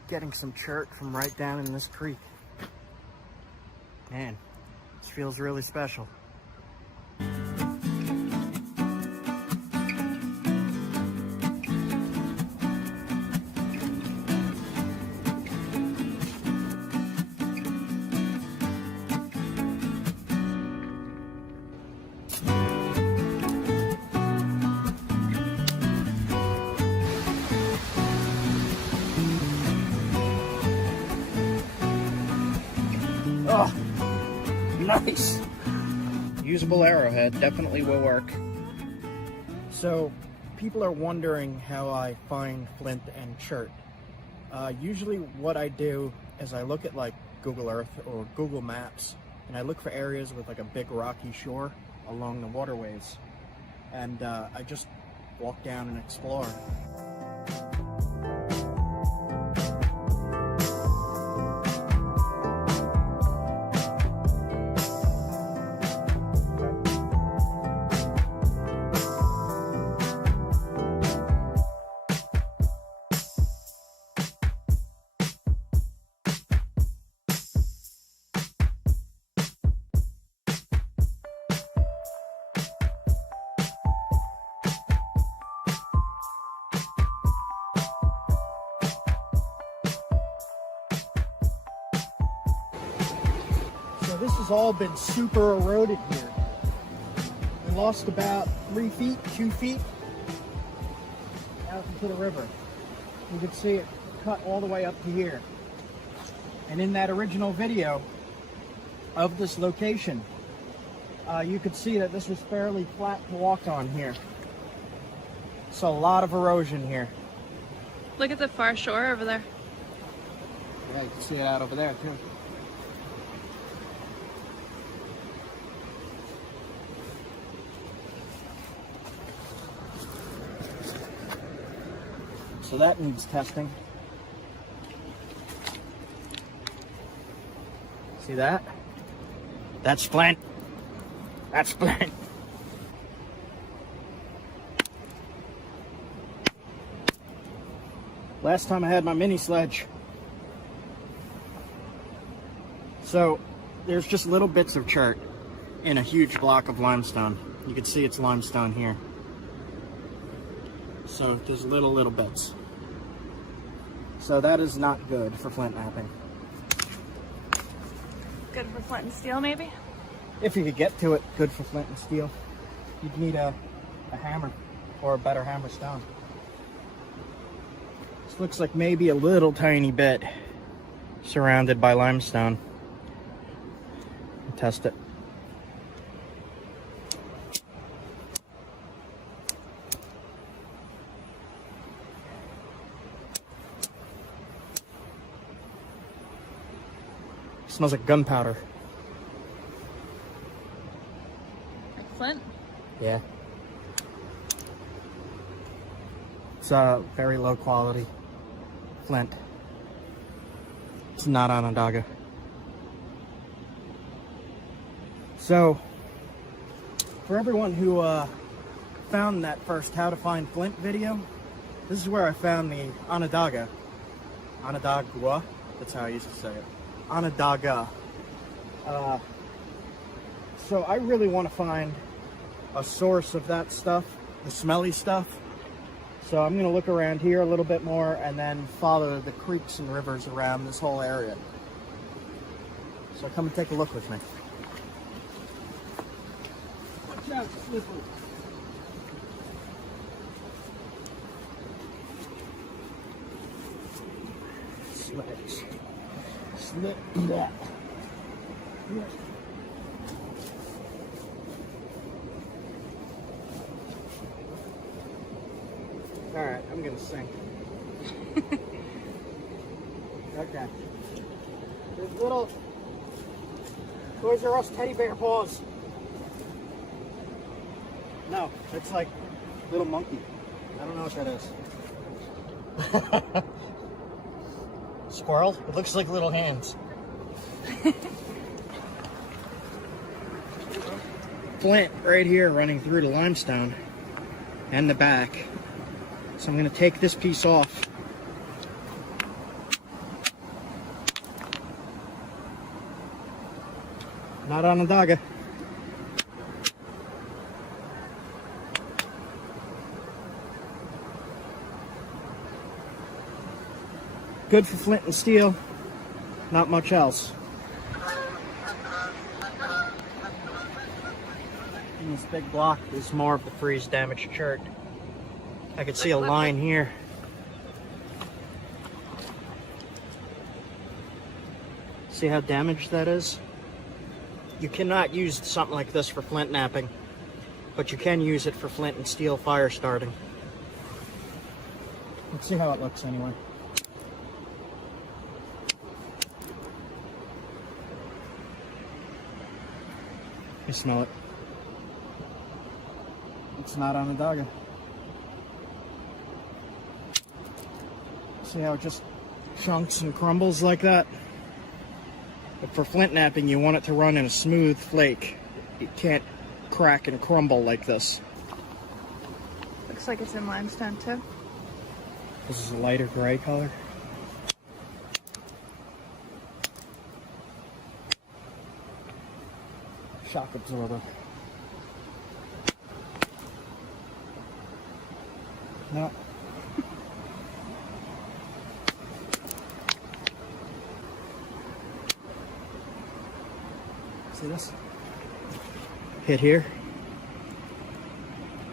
Getting some chert from right down in this creek. Man, this feels really special. Oh, nice. Usable arrowhead, definitely will work. So, people are wondering how I find flint and chert. Usually what I do is I look at like Google Earth or Google Maps, and I look for areas with like a big rocky shore along the waterways. And I just walk down and explore. This has all been super eroded here. We lost about 3 feet, 2 feet out into the river. You can see it cut all the way up to here. And in that original video of this location, you could see that this was fairly flat to walk on here. So a lot of erosion here. Look at the far shore over there. Yeah, you can see it out over there too. So that needs testing. See that? That's flint. That's flint. Last time I had my mini sledge. So there's just little bits of chert in a huge block of limestone. You can see it's limestone here. So there's little bits. So that is not good for flint knapping. Good for flint and steel, maybe? If you could get to it, good for flint and steel. You'd need a hammer or a better hammer stone. This looks like maybe a little tiny bit surrounded by limestone. Test it. Smells like gunpowder. Like flint? Yeah. It's very low quality flint. It's not Onondaga. So, for everyone who found that first How to Find Flint video, this is where I found the Onondaga. Onondaga, that's how I used to say it. Onondaga. So I really want to find a source of that stuff, the smelly stuff. So I'm going to look around here a little bit more and then follow the creeks and rivers around this whole area. So come and take a look with me. Watch out, slippery. Sledge. Slip that. Alright, I'm gonna sink. Okay. There's little Toys R Us teddy bear paws. No, it's like little monkey. I don't know what that is. Squirrel? It looks like little hands. Flint right here running through the limestone and the back. So I'm going to take this piece off. Not on a dogger. Good for flint and steel, not much else. And this big block is more of the freeze damaged chert. I could see a line here. See how damaged that is? You cannot use something like this for flint knapping, but you can use it for flint and steel fire starting. Let's see how it looks anyway. You smell it. It's not on a dogger. See how it just chunks and crumbles like that? But for flint knapping, you want it to run in a smooth flake. It can't crack and crumble like this. Looks like it's in limestone too. This is a lighter gray color. Shock absorber. No. See this? Hit here.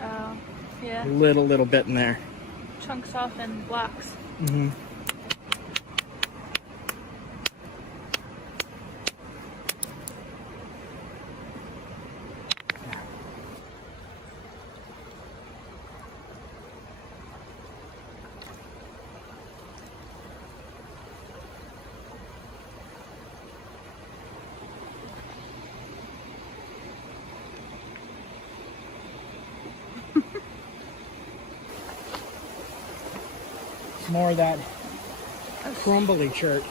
Oh, yeah. Little bit in there. Chunks off in blocks. Mm-hmm. More of that crumbly chert.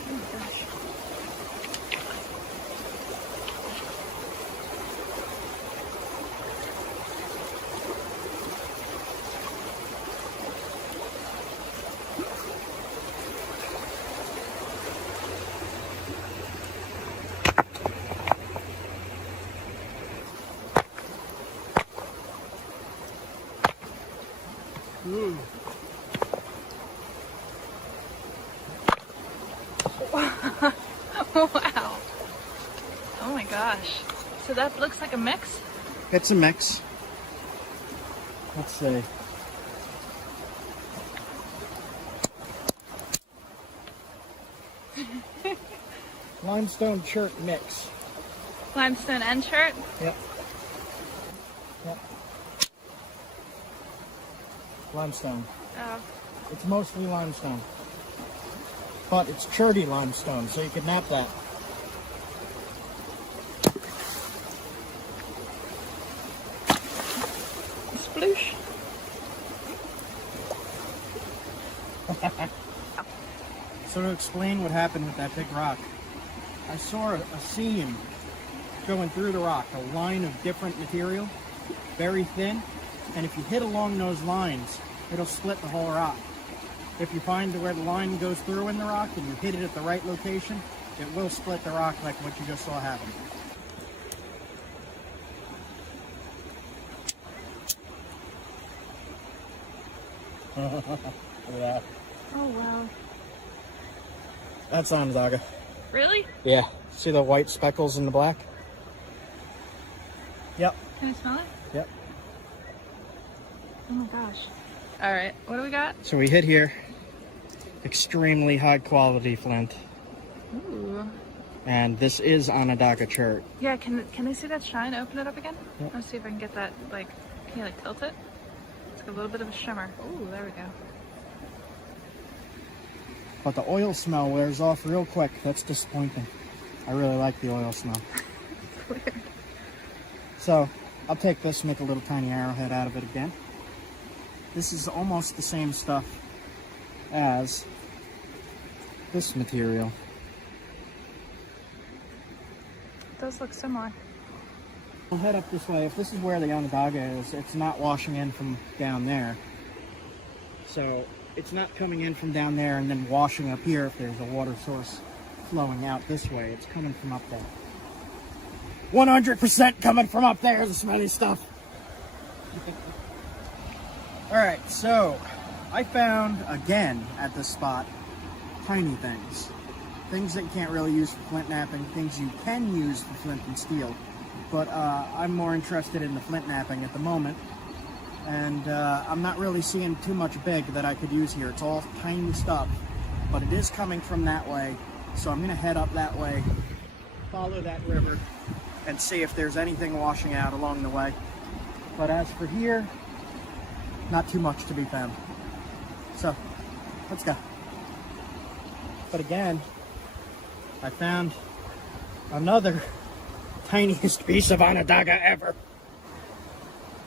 Wow. Oh my gosh. So that looks like a mix? It's a mix. Let's see. Limestone chert mix. Limestone and chert? Yep. Yep. Limestone. Oh. It's mostly limestone. But it's cherty limestone, so you can knap that. Sploosh. So to explain what happened with that big rock, I saw a seam going through the rock, a line of different material, very thin, and if you hit along those lines, it'll split the whole rock. If you find where the line goes through in the rock and you hit it at the right location, it will split the rock like what you just saw happen. Look at that. Oh wow. That's Onondaga. Really? Yeah. See the white speckles in the black? Yep. Can I smell it? Yep. Oh my gosh. All right, what do we got? So we hit here. Extremely high quality flint. Ooh. And this is Onondaga chert. Yeah, can they see that shine? Open it up again? Yep. Let's see if I can get that, like, can you like tilt it? It's got a little bit of a shimmer. Ooh, there we go. But the oil smell wears off real quick. That's disappointing. I really like the oil smell. Weird. So I'll take this, make a little tiny arrowhead out of it again. This is almost the same stuff as this material. It does look similar. We'll head up this way. If this is where the Onondaga is, it's not washing in from down there. So it's not coming in from down there and then washing up here if there's a water source flowing out this way. It's coming from up there. 100% coming from up there, the smelly stuff. Alright, so I found, again, at this spot, tiny things. Things that you can't really use for flint knapping, things you can use for flint and steel. But I'm more interested in the flint knapping at the moment. And I'm not really seeing too much big that I could use here. It's all tiny stuff. But it is coming from that way. So I'm going to head up that way, follow that river, and see if there's anything washing out along the way. But as for here, not too much to be found. So, let's go. But again, I found another tiniest piece of Onondaga ever.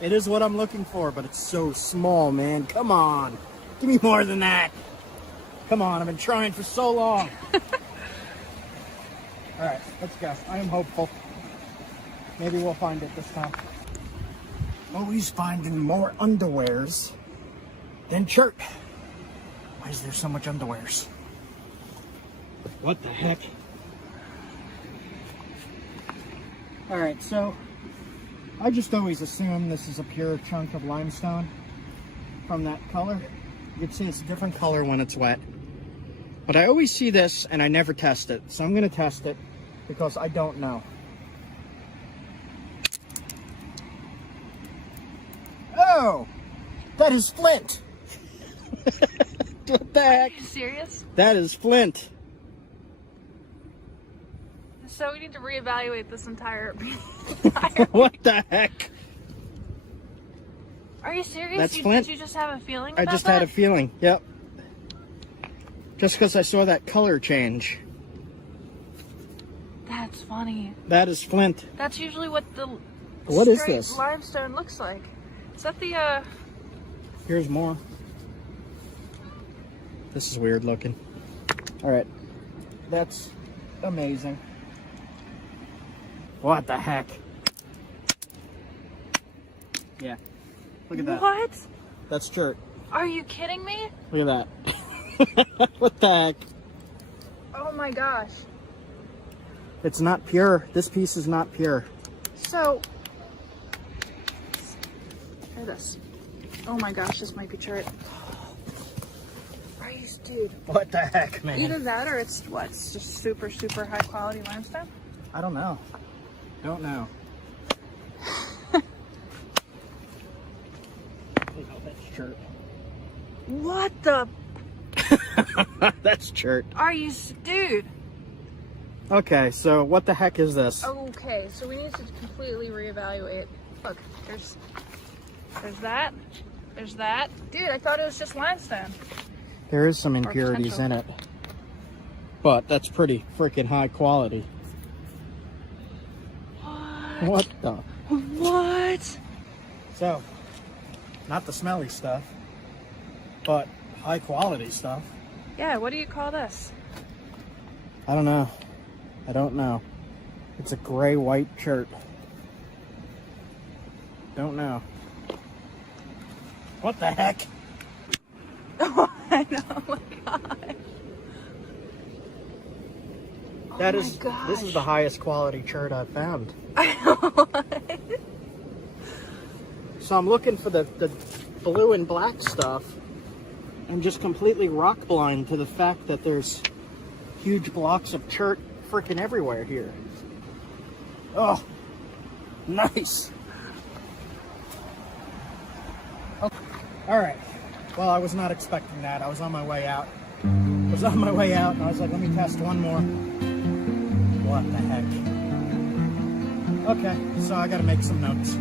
It is what I'm looking for, but it's so small, man. Come on. Give me more than that. Come on, I've been trying for so long. Alright, let's go. I am hopeful. Maybe we'll find it this time. Always finding more underwears than chert. Why is there so much underwears? What the heck? Alright, so I just always assume this is a pure chunk of limestone from that color. You can see it's a different color when it's wet. But I always see this and I never test it. So I'm going to test it because I don't know. Oh, that is flint. What the heck? Are you serious? That is flint. So we need to reevaluate this entire. What the heck? Are you serious? That's flint. Did you just have a feeling I about just that? had a feeling. Yep. Just because I saw that color change. That's funny. That is flint. That's usually what the What is straight this? limestone looks like. Is that the Here's more. This is weird looking. All right. That's amazing. What the heck? Yeah. Look at that. What? That's chert. Are you kidding me? Look at that. What the heck? Oh my gosh. It's not pure. This piece is not pure. So, here it is. Oh my gosh, this might be chert. Are you, dude? What the heck, man? Either that or it's what? It's just super, super high quality limestone? I don't know. Don't know. That's chert. What the? That's chert. Are you, dude? Okay, so what the heck is this? Okay, so we need to completely reevaluate. Look, there's that. There's that. Dude, I thought it was just limestone. There is some impurities in it. But that's pretty freaking high quality. What the? What? So, not the smelly stuff, but high quality stuff. Yeah, what do you call this? I don't know. I don't know. It's a gray white chert. Don't know. What the heck? I know, oh my god. That Oh is, my gosh. this is the highest quality chert I've found. So I'm looking for the blue and black stuff. I'm just completely rock blind to the fact that there's huge blocks of chert freaking everywhere here. Oh, nice. Okay. All right. Well, I was not expecting that. I was on my way out. And I was like, let me test one more. What the heck? Okay, so I gotta make some notes.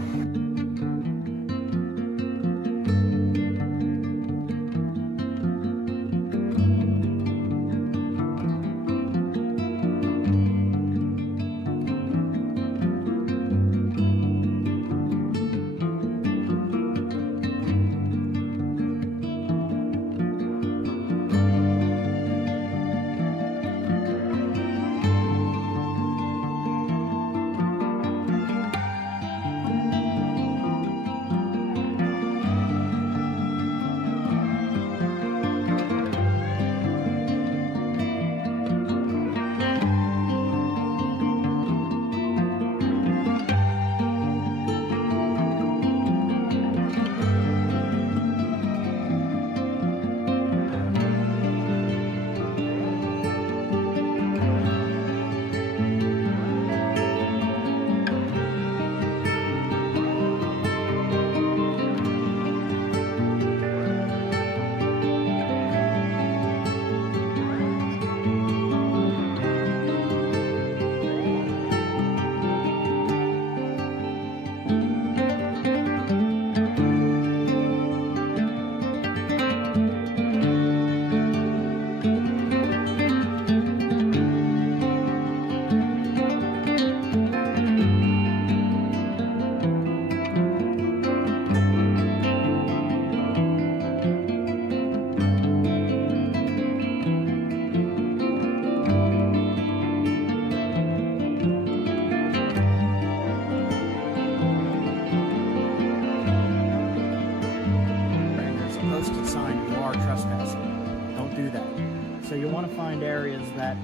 So you want to find areas that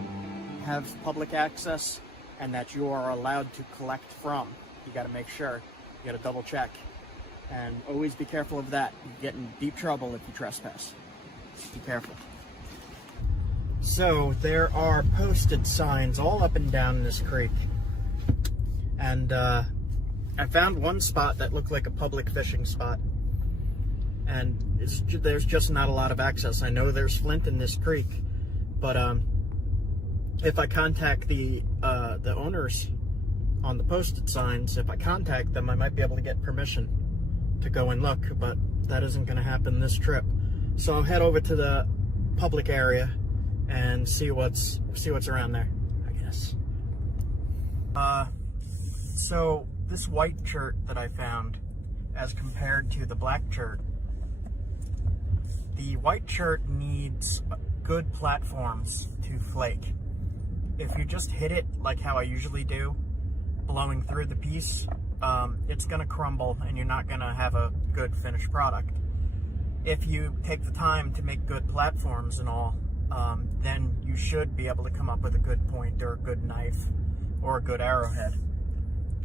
have public access and that you are allowed to collect from. You got to make sure. You got to double check. And always be careful of that. You get in deep trouble if you trespass. Be careful. So there are posted signs all up and down this creek. And I found one spot that looked like a public fishing spot. And there's just not a lot of access. I know there's flint in this creek, but if I contact the owners on the posted signs, if I contact them, I might be able to get permission to go and look, but that isn't going to happen this trip. So I'll head over to the public area and see what's around there, I guess. So this white chert that I found, as compared to the black chert, the white chert needs good platforms to flake. If you just hit it like how I usually do, blowing through the piece, it's gonna crumble and you're not gonna have a good finished product. If you take the time to make good platforms and all, then you should be able to come up with a good point or a good knife or a good arrowhead.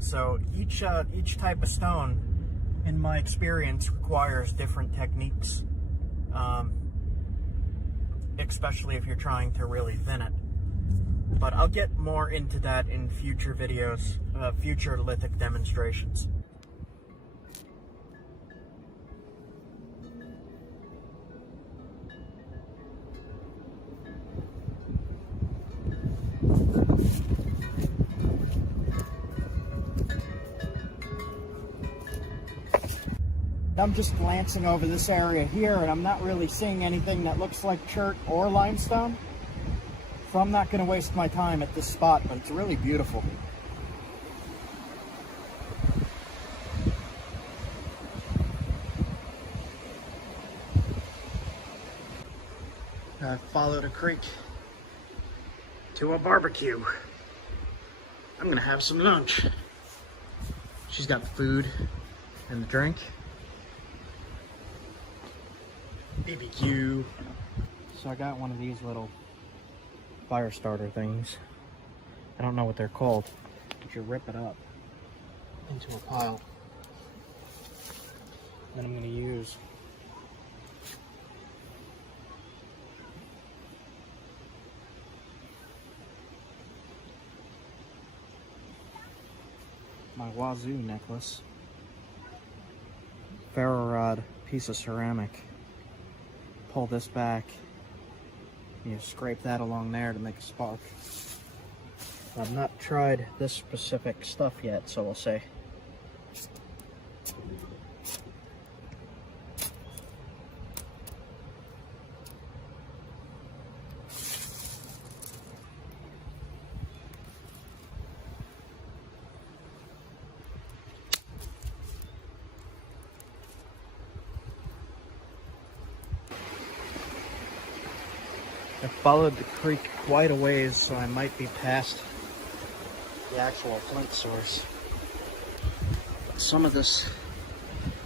So each type of stone, in my experience, requires different techniques, especially if you're trying to really thin it. But I'll get more into that in future videos, future lithic demonstrations. I'm just glancing over this area here, and I'm not really seeing anything that looks like chert or limestone. So I'm not going to waste my time at this spot, but it's really beautiful. I followed a creek to a barbecue. I'm going to have some lunch. She's got the food and the drink. BBQ. So I got one of these little fire starter things. I don't know what they're called, but you rip it up into a pile. Then I'm going to use my wazoo necklace. Ferro rod, piece of ceramic. Pull this back. You scrape that along there to make a spark. I've not tried this specific stuff yet, so we'll see. I followed the creek quite a ways, so I might be past the actual flint source. Some of this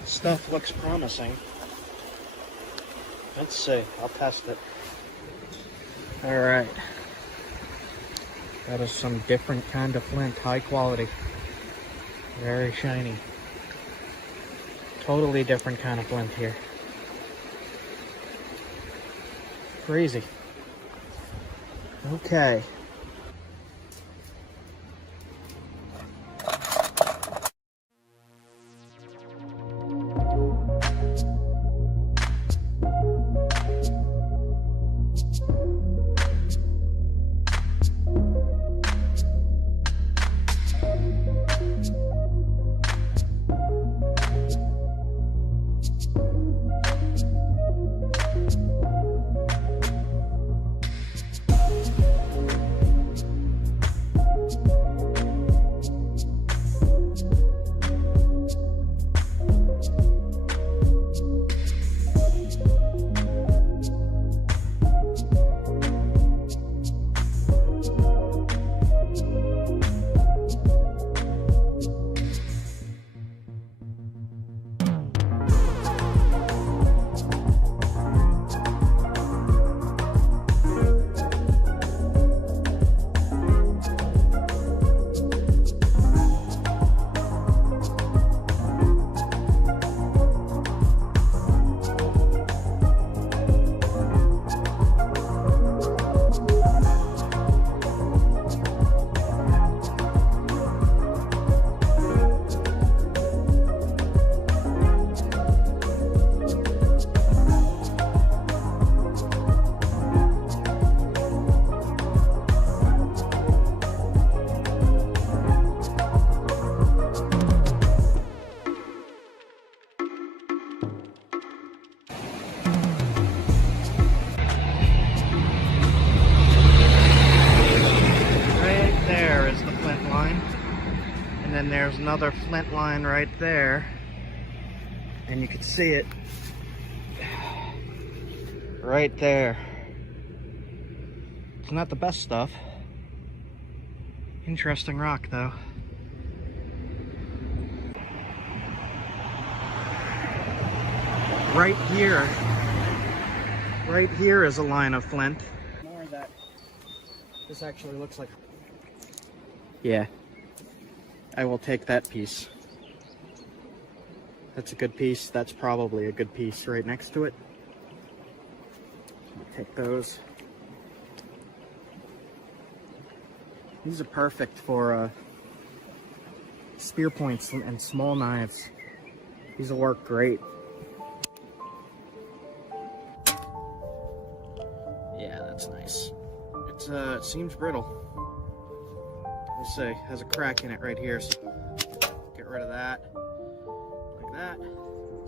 stuff looks promising. Let's see, I'll test it. Alright. That is some different kind of flint, high quality. Very shiny. Totally different kind of flint here. Crazy. Okay. There's another flint line right there, and you can see it right there. It's not the best stuff. Interesting rock though. Right here is a line of flint. More of that. This actually looks like, yeah. I will take that piece. That's a good piece. That's probably a good piece right next to it. I'll take those. These are perfect for spear points and small knives. These will work great. Yeah, that's nice. It seems brittle. We'll see. It has a crack in it right here, so get rid of that. Like that.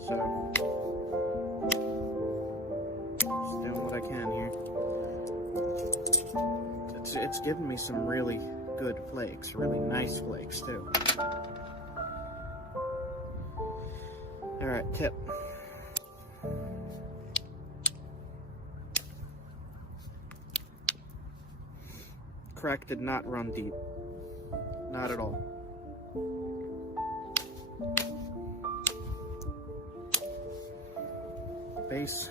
So, just doing what I can here. It's giving me some really good flakes, really nice flakes too. Alright, tip. Crack did not run deep. Not at all. Base.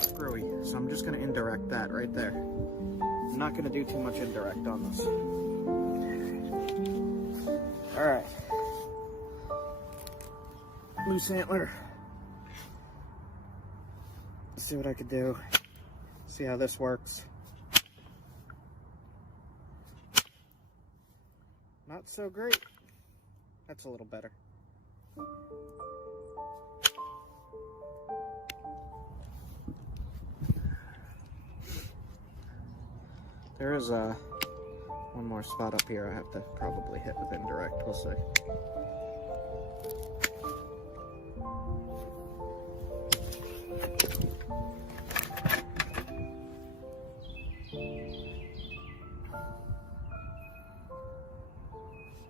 Screwy. So I'm just going to indirect that right there. I'm not going to do too much indirect on this. Alright. Loose antler. Let's see what I could do. See how this works. Not so great. That's a little better. There is one more spot up here I have to probably hit with indirect. We'll see.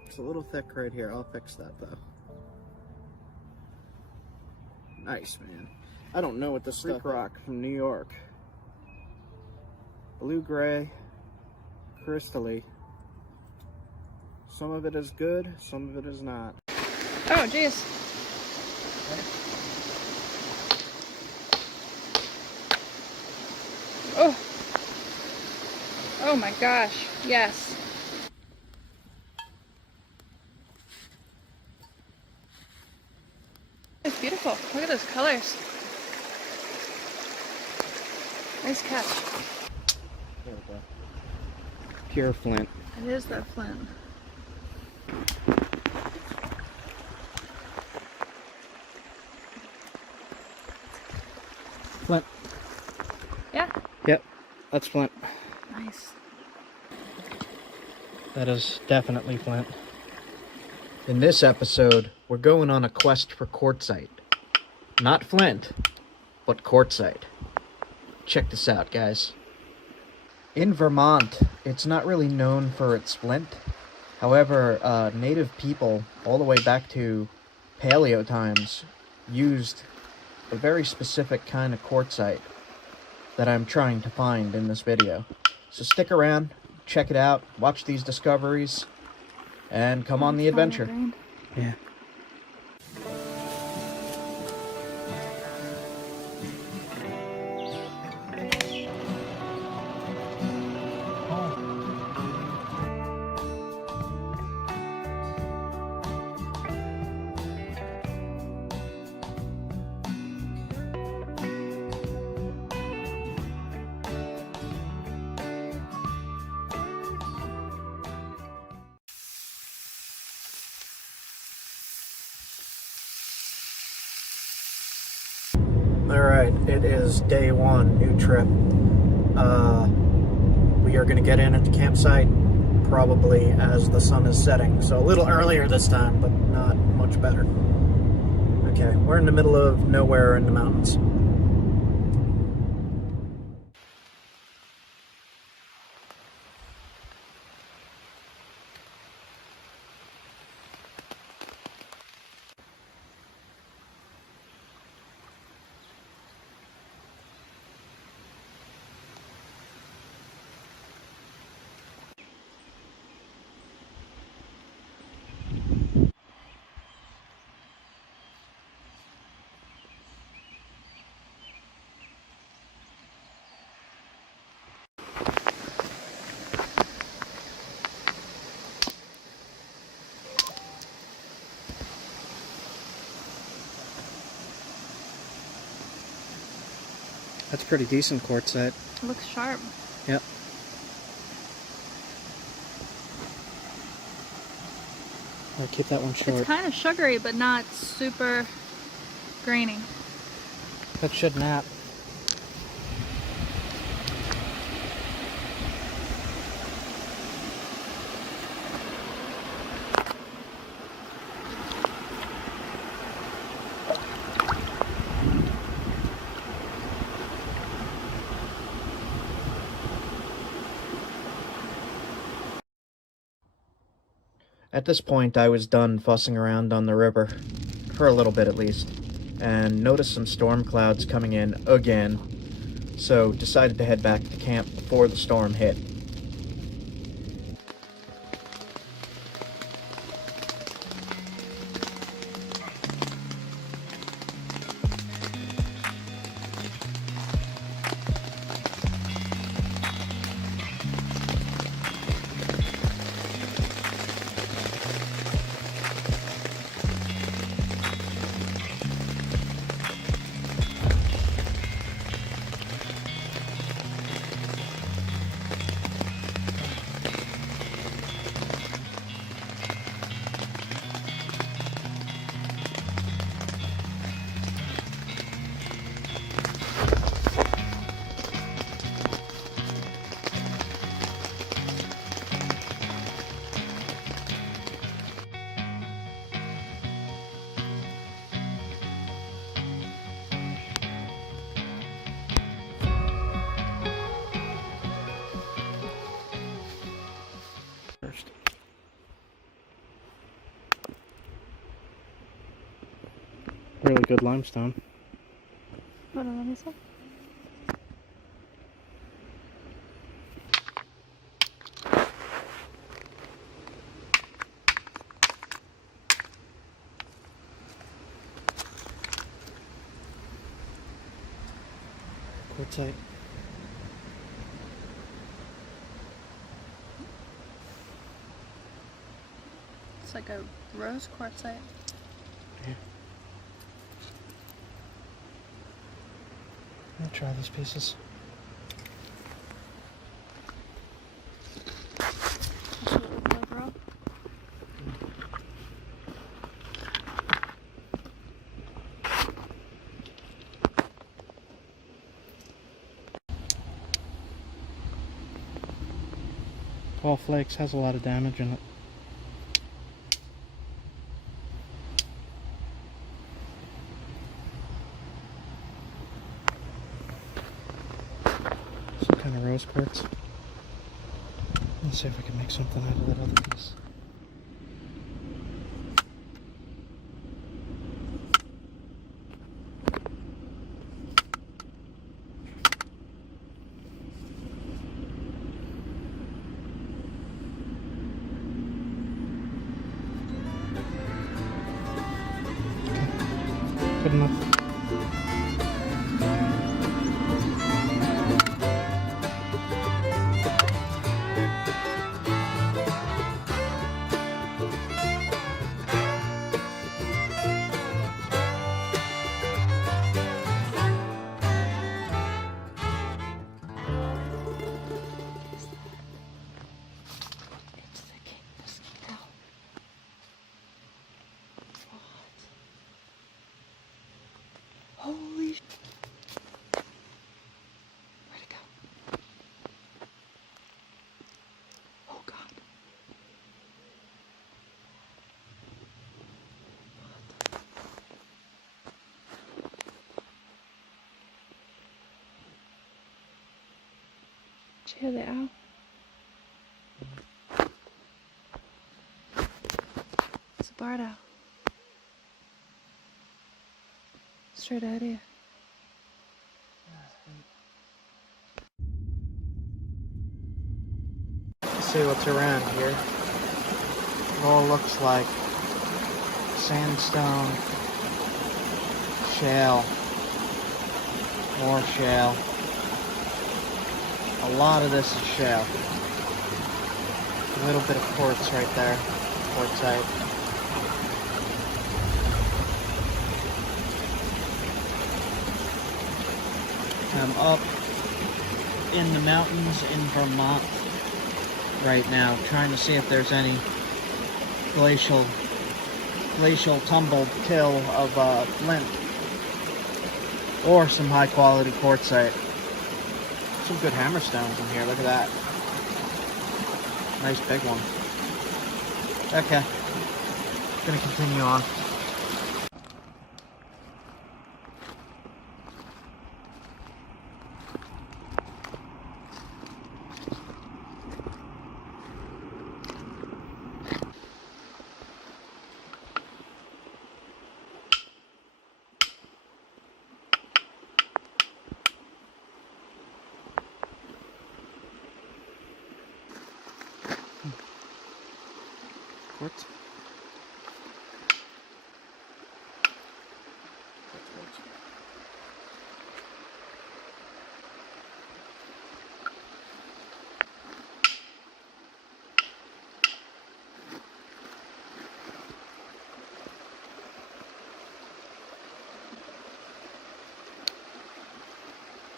It's a little thick right here. I'll fix that though. Nice, man. I don't know what this stuff rock from New York. Blue-gray, crystally. Some of it is good, some of it is not. Oh, jeez. Oh. Oh my gosh, yes. It's beautiful. Look at those colors. Nice catch. There we go. Pure flint. It is that flint. Flint. Yeah. Yep, that's flint. Nice. That is definitely flint. In this episode, we're going on a quest for quartzite. Not flint, but quartzite. Check this out, guys. In Vermont, it's not really known for its flint. However, native people, all the way back to paleo times, used a very specific kind of quartzite that I'm trying to find in this video. So stick around, check it out, watch these discoveries, and come on the adventure. Yeah. Alright, it is day one, new trip. We are going to get in at the campsite probably as the sun is setting. So a little earlier this time, but not much better. Okay, we're in the middle of nowhere in the mountains. That's pretty decent quartzite. It looks sharp. Yep. I'll keep that one short. It's kind of sugary, but not super grainy. That should nap. At this point, I was done fussing around on the river, for a little bit at least, and noticed some storm clouds coming in again, so decided to head back to camp before the storm hit. good limestone. Hold on, let me see. Quartzite. It's like a rose quartzite. Yeah. I'll try these pieces. That's what it looks like raw. All flakes has a lot of damage in it. Some kind of rose quartz. Let's see if we can make something out of that other piece. Good enough. Holy sh... Where'd it go? Oh god. Did you hear the owl? It's a barred owl. Straight out here. Let's see what's around here. It all looks like sandstone, shale, more shale. A lot of this is shale. A little bit of quartz right there, quartzite. I'm up in the mountains in Vermont right now, trying to see if there's any glacial tumbled till of flint or some high quality quartzite. Some good hammerstones in here. Look at that. Nice big one. Okay, gonna continue on. Quartz.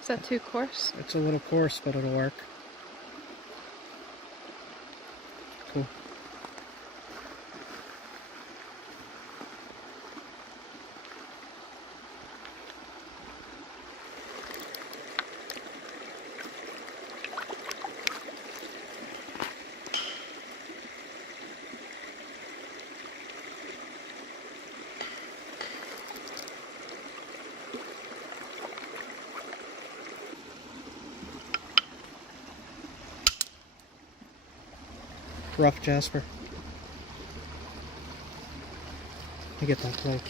Is that too coarse? It's a little coarse, but it'll work. Cool. Rough, Jasper. You get that flake.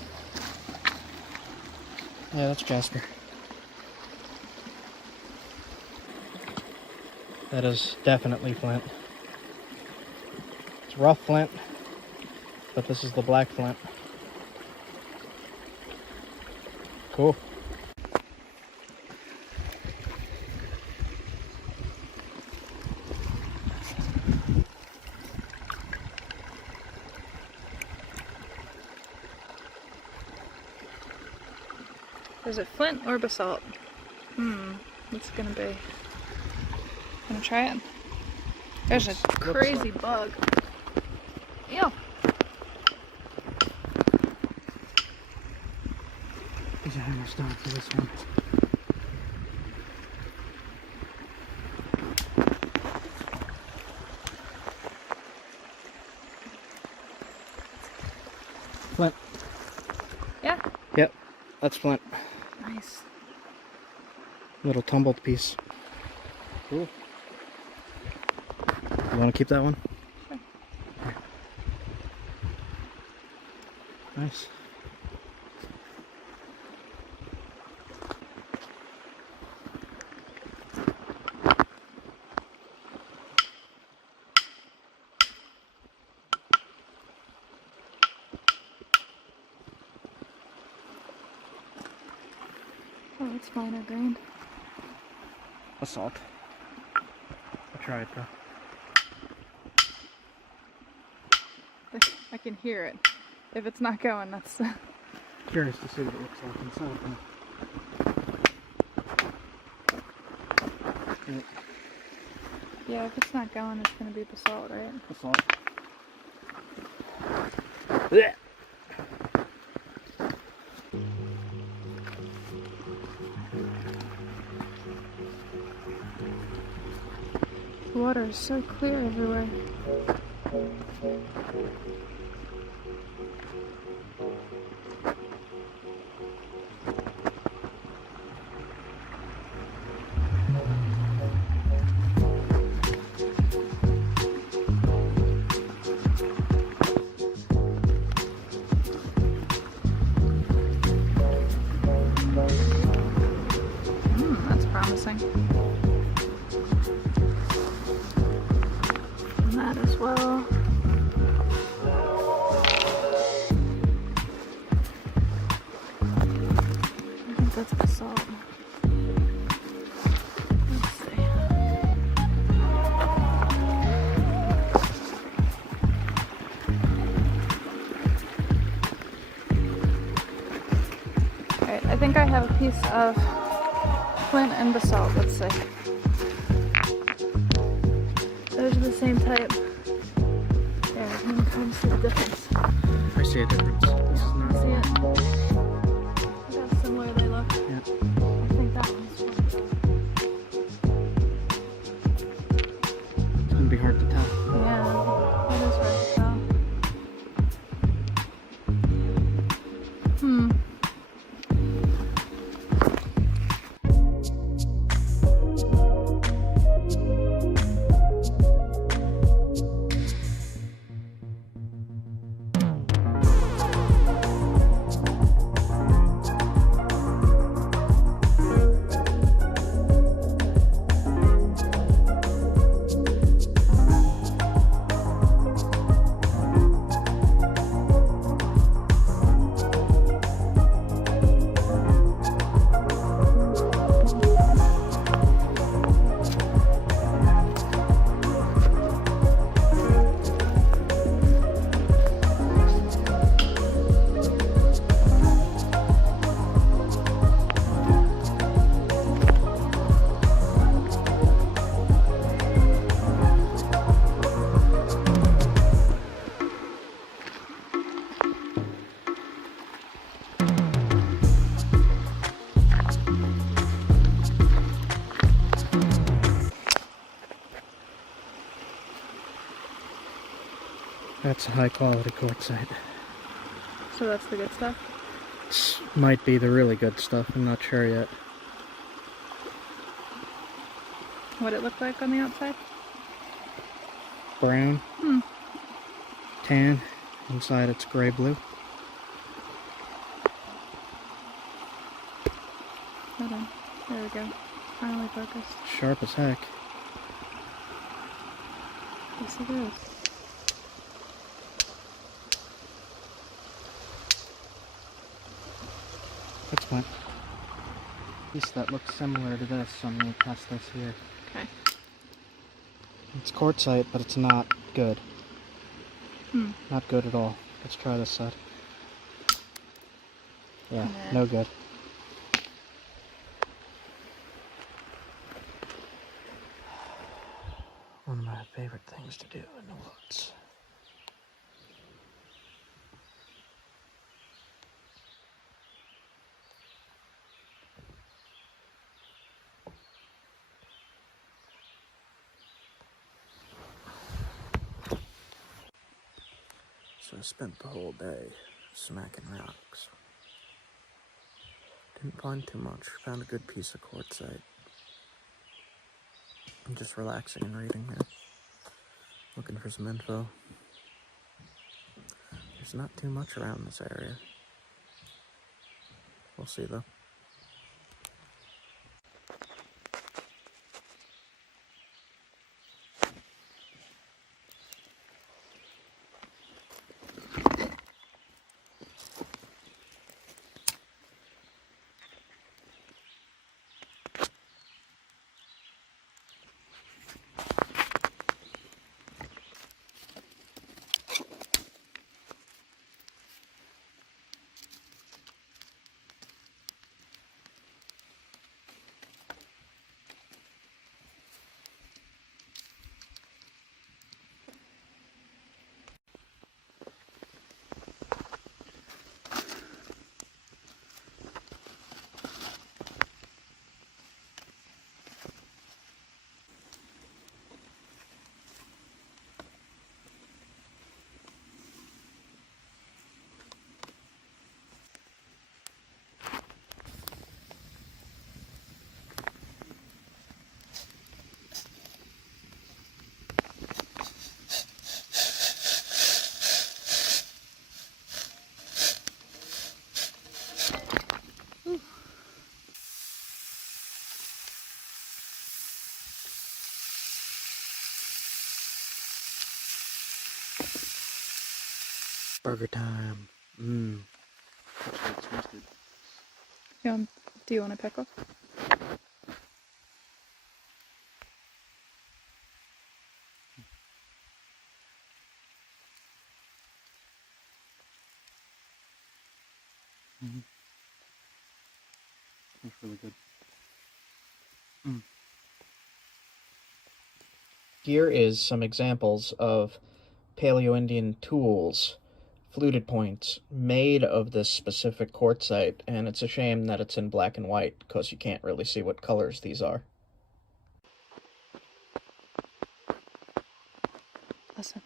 Yeah, that's Jasper. That is definitely flint. It's rough flint, but this is the black flint. Cool. Is it flint or basalt? What's it gonna be? Gonna try it? There's a crazy bug. Ew. There's a hammerstone for this one. Flint. Yeah? Yep, that's flint. Nice. Little tumbled piece. Cool. You want to keep that one? Sure. Nice. Oh, it's finer grained. Basalt. I'll try it though. I can hear it. If it's not going, that's... Curious to see what it looks like inside. Huh? Yeah, if it's not going, it's gonna be basalt, right? Basalt. Blech. The water is so clear everywhere. That's promising. And that as well. I think that's basalt. Let's see. Alright, I think I have a piece of flint and basalt, let's see. Those are the same type. Yeah, I can kind of see the difference. I see a difference. This is not. See it? Look how similar they look. Yeah. I think that one's flint. It's gonna be hard to tell. Yeah, it is hard to tell. That's high quality quartzite. So that's the good stuff? This might be the really good stuff, I'm not sure yet. What'd it look like on the outside? Brown, tan, inside it's gray blue. Hold on. There we go. Finally focused. Sharp as heck. Yes, it is. That's one piece that looks similar to this, so I'm going to test this here. Okay. It's quartzite, but it's not good. Hmm. Not good at all. Let's try this side. Yeah, Nah. no good. One of my favorite things to do in the woods. So I spent the whole day smacking rocks. Didn't find too much. Found a good piece of quartzite. I'm just relaxing and reading here. Looking for some info. There's not too much around this area. We'll see though. Burger time. Mmm. Do you want a pickle? That's really good. Here is some examples of Paleo-Indian tools, fluted points, made of this specific quartzite, and it's a shame that it's in black and white, because you can't really see what colors these are. Listen.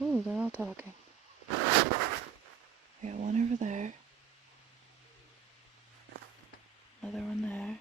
Ooh, they're all talking. I got one over there. Another one there.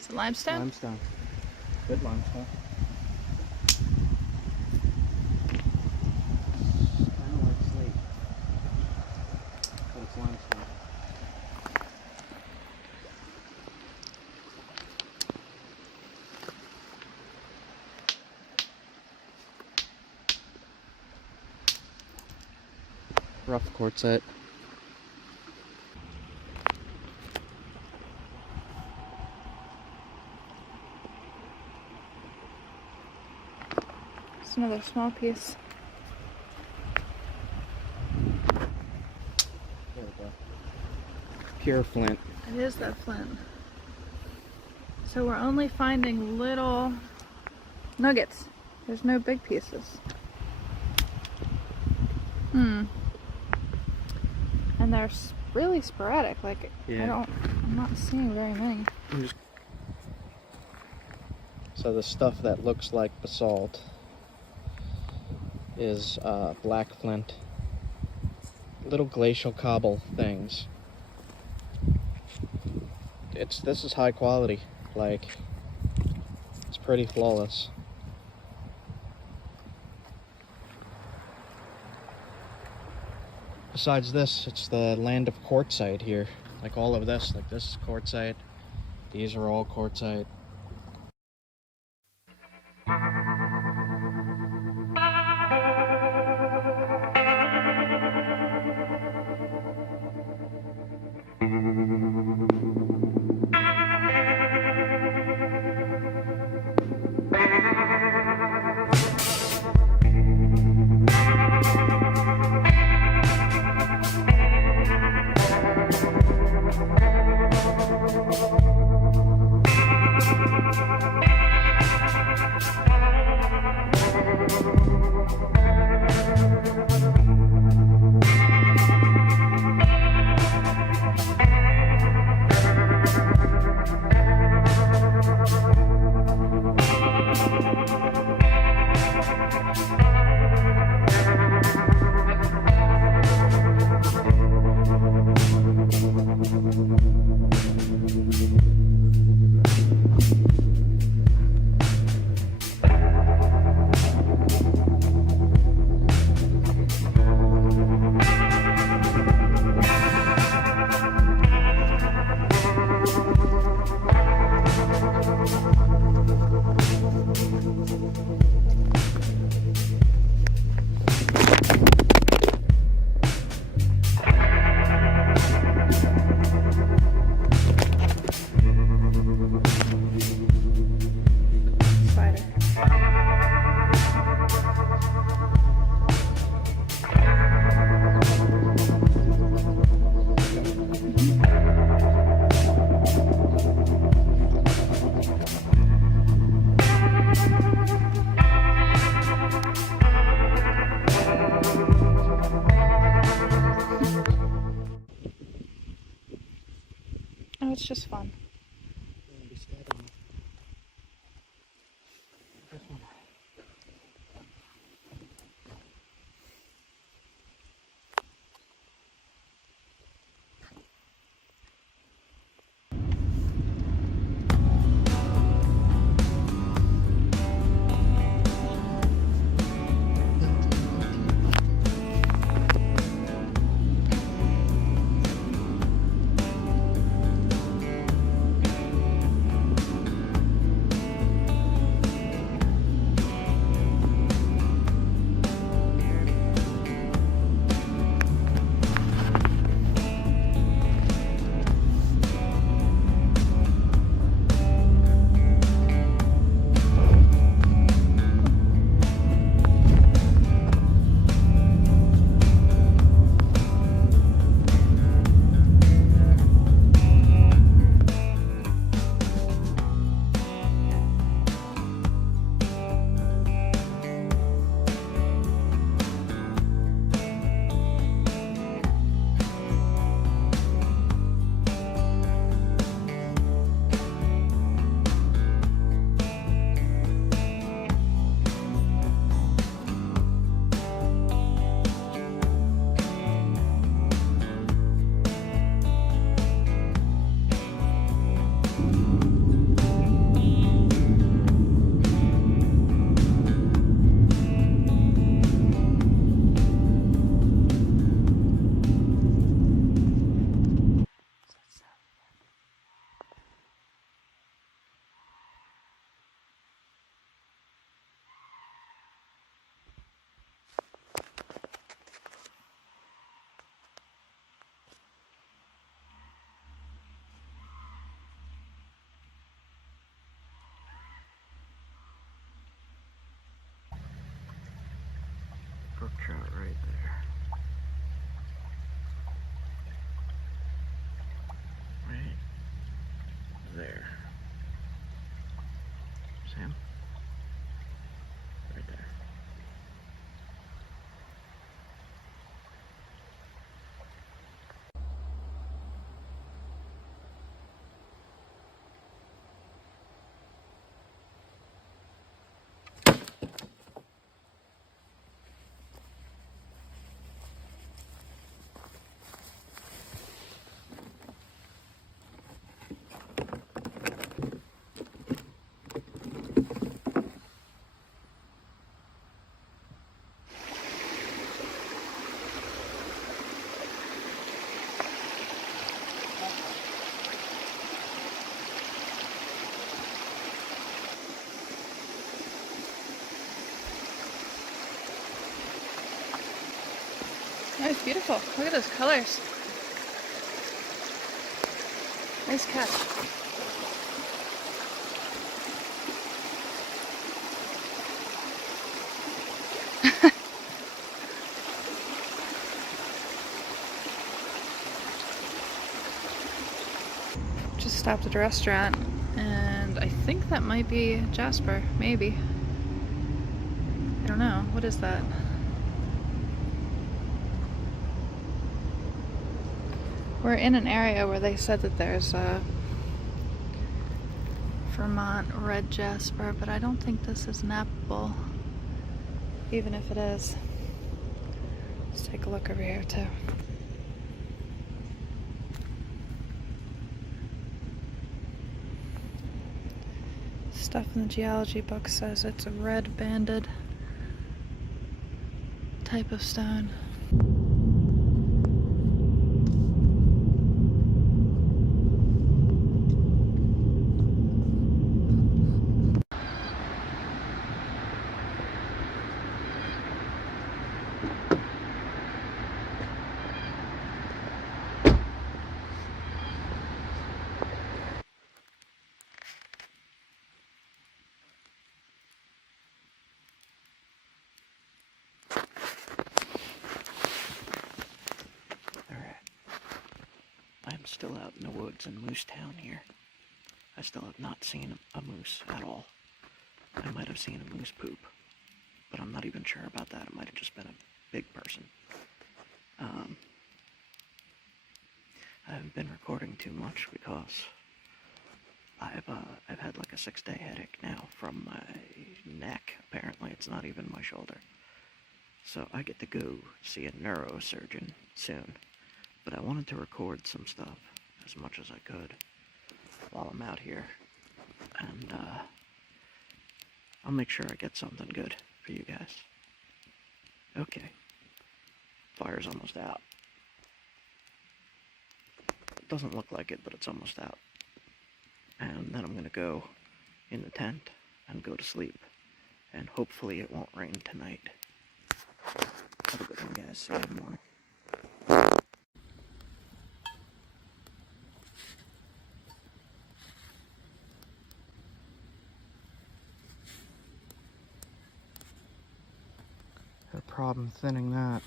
Is it limestone? Limestone. Good limestone. Kind of like slate, but it's limestone. rough quartzite. It's another small piece. There we go. Pure flint. It is that flint. So we're only finding little nuggets. There's no big pieces. And they're really sporadic. Like, Yeah. I'm not seeing very many. So the stuff that looks like basalt is black flint. Little glacial cobble things. This is high quality. Like, it's pretty flawless. Besides this, it's the land of quartzite here. Like all of this, like this is quartzite. These are all quartzite. brook trout right there. Right there. Sam? Right there. That was beautiful. Look at those colors. Nice catch. Just stopped at a restaurant, and I think that might be Jasper. Maybe. I don't know. What is that? We're in an area where they said that there's a Vermont red jasper, but I don't think this is nappable, even if it is. Let's take a look over here too. Stuff in the geology book says it's a red banded type of stone. I'm still out in the woods in Moose Town here. I still have not seen a moose at all. I might have seen a moose poop, but I'm not even sure about that. It might have just been a big person. I haven't been recording too much because I've had like a 6-day headache now from my neck. Apparently it's not even my shoulder. So I get to go see a neurosurgeon soon. But I wanted to record some stuff as much as I could while I'm out here. And I'll make sure I get something good for you guys. Okay. Fire's almost out. It doesn't look like it, but it's almost out. And then I'm going to go in the tent and go to sleep. And hopefully it won't rain tonight. Have a good one, guys. See you in the morning. Had a problem thinning that.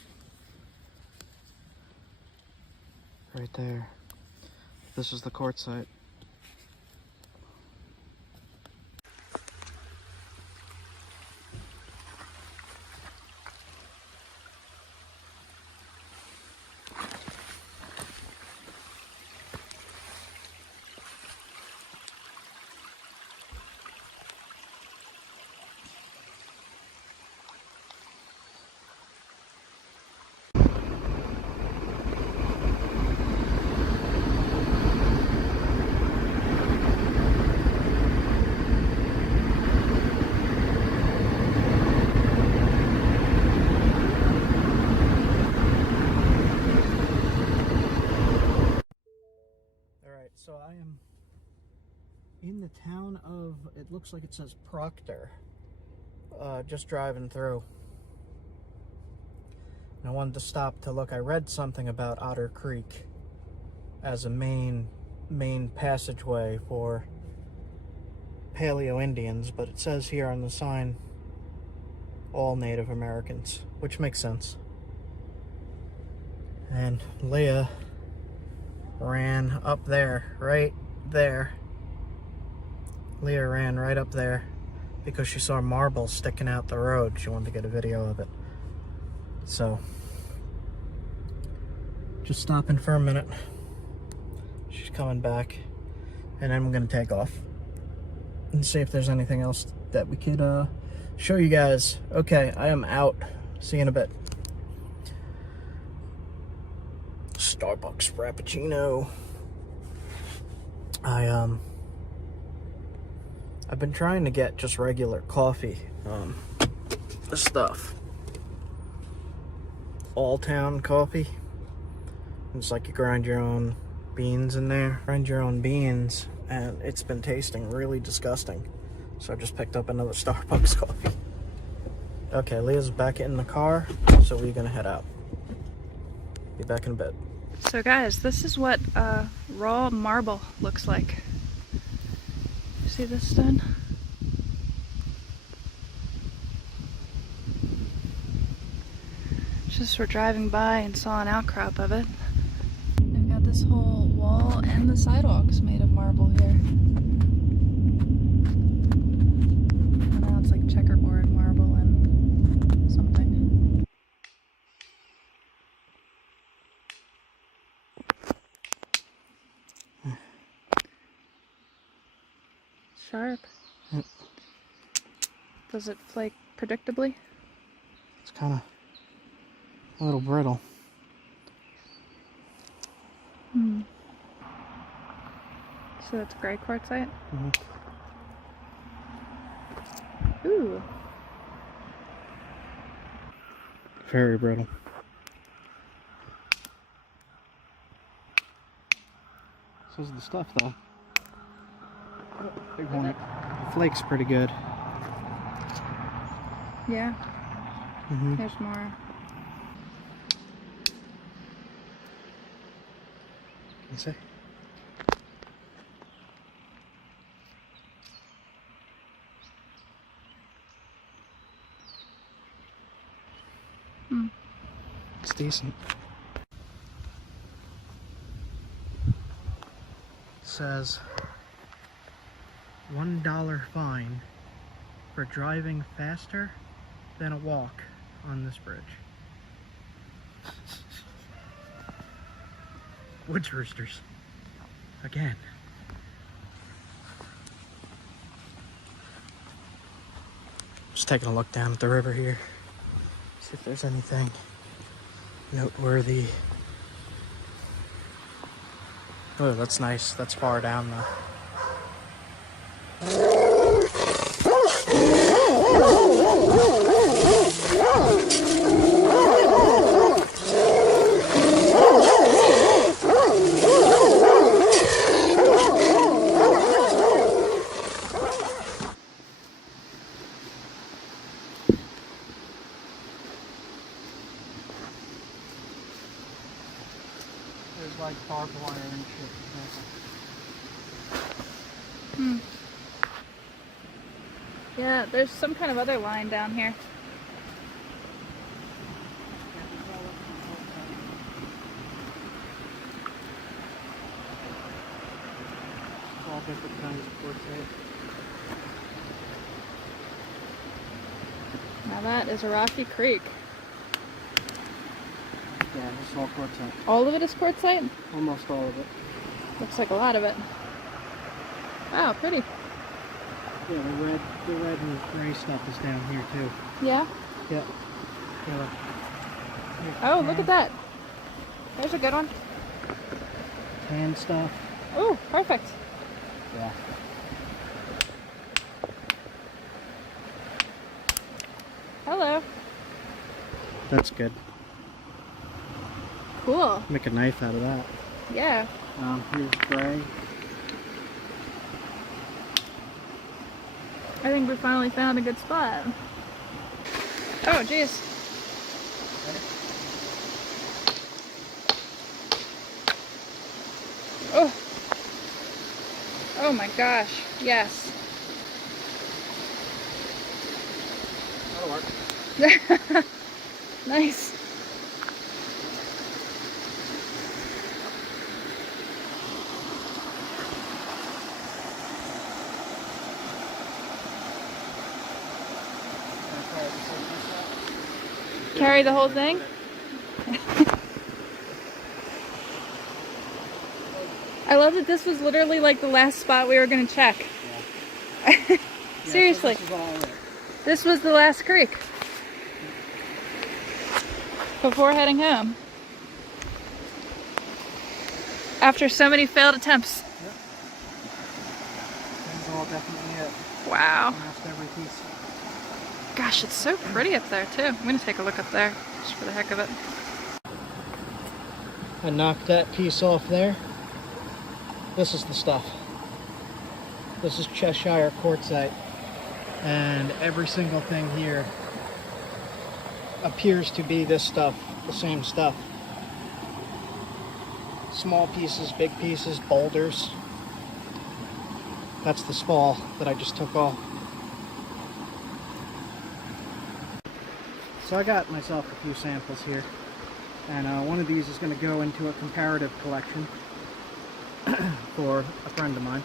Right there. This is the quartzite. So I am in the town of, it looks like it says Proctor, just driving through. And I wanted to stop to look. I read something about Otter Creek as a main passageway for paleo Indians, but it says here on the sign all Native Americans, which makes sense. And Leah ran up there, right there. Leah ran right up there because she saw marble sticking out the road. She wanted to get a video of it. So, just stopping for a minute. She's coming back, and then we're gonna take off and see if there's anything else that we could show you guys. Okay, I am out. See you in a bit. Starbucks Frappuccino. I've been trying to get just regular coffee. This stuff. All Town coffee. It's like you grind your own beans in there. Grind your own beans, and it's been tasting really disgusting. So I just picked up another Starbucks coffee. Okay, Leah's back in the car, so we're gonna head out. Be back in a bit. So guys, this is what raw marble looks like. See this stone? Just we're driving by and saw an outcrop of it. They've got this whole wall and the sidewalks made of marble here. And now it's like checkerboard marble and something. Sharp. Yep. Does it flake predictably? It's kind of a little brittle. Hmm. So it's gray quartzite? Ooh. Very brittle. So's the stuff, though. Big one. Flake's pretty good. Yeah. Mm-hmm. There's more. You see? It's decent. It says $1 fine for driving faster than a walk on this bridge. Woods roosters. Again. Just taking a look down at the river here. See if there's anything noteworthy. Oh, that's nice. That's far down though. There's like barbed wire and shit. Yeah, there's some kind of other line down here. All different kinds of quartzite. Now that is a rocky creek. Yeah, this is all quartzite. All of it is quartzite? Almost all of it. Looks like a lot of it. Wow, pretty. Yeah, the red and gray stuff is down here too. Yeah? Yep. Yeah. Oh, look at that. There's a good one. Tan stuff. Oh, perfect. Yeah. Hello. That's good. Cool. Make a knife out of that. Yeah. Here's gray. I think we finally found a good spot. Oh, geez. Oh. Oh my gosh. Yes. That'll work. Nice. Carry the whole thing? I love that this was literally like the last spot we were going to check. Yeah. Seriously. So this is all it. This was the last creek before heading home. After so many failed attempts. Yep. This is all definitely it. Wow. Almost every piece. Gosh, it's so pretty up there too. I'm gonna take a look up there just for the heck of it. I knocked that piece off there. This is the stuff. This is Cheshire quartzite. And every single thing here appears to be this stuff, the same stuff. Small pieces, big pieces, boulders. That's the spall that I just took off. So I got myself a few samples here, and one of these is going to go into a comparative collection for a friend of mine.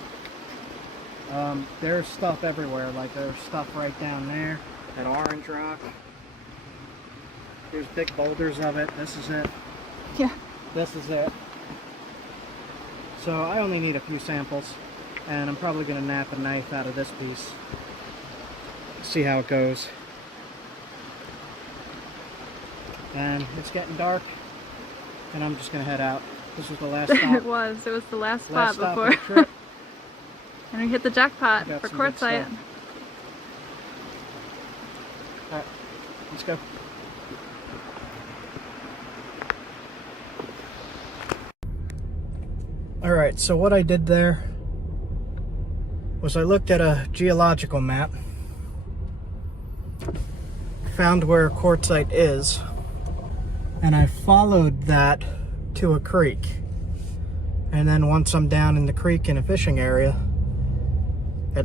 There's stuff everywhere, like there's stuff right down there, that orange rock. There's big boulders of it. This is it. Yeah. This is it. So I only need a few samples, and I'm probably going to nap a knife out of this piece. See how it goes. And it's getting dark, and I'm just going to head out. This was the last stop. It was the last spot Last stop before. of the trip. And we hit the jackpot Got for some good quartzite. stuff. Alright, let's go. Alright, so what I did there was I looked at a geological map, found where quartzite is, and I followed that to a creek. And then once I'm down in the creek in a fishing area,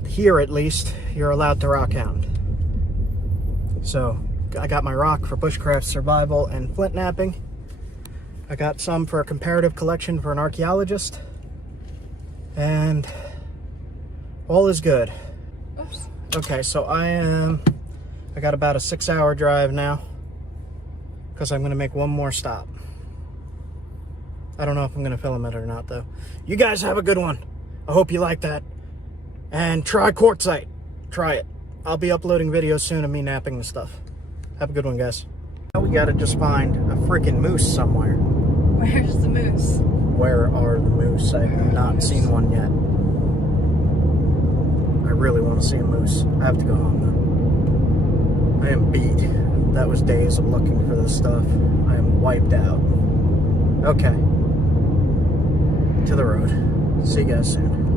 here at least, you're allowed to rockhound. So I got my rock for bushcraft survival and flint knapping. I got some for a comparative collection for an archaeologist. And all is good. Oops. Okay, so I got about a 6-hour drive now, because I'm going to make one more stop. I don't know if I'm going to film it or not, though. You guys have a good one. I hope you like that. And try quartzite. Try it. I'll be uploading videos soon of me napping the stuff. Have a good one, guys. Now we got to just find a freaking moose somewhere. Where's the moose? Where are the moose? I have not seen one yet. I really want to see a moose. I have to go home, though. I am beat. That was days of looking for this stuff. I am wiped out. Okay. To the road. See you guys soon.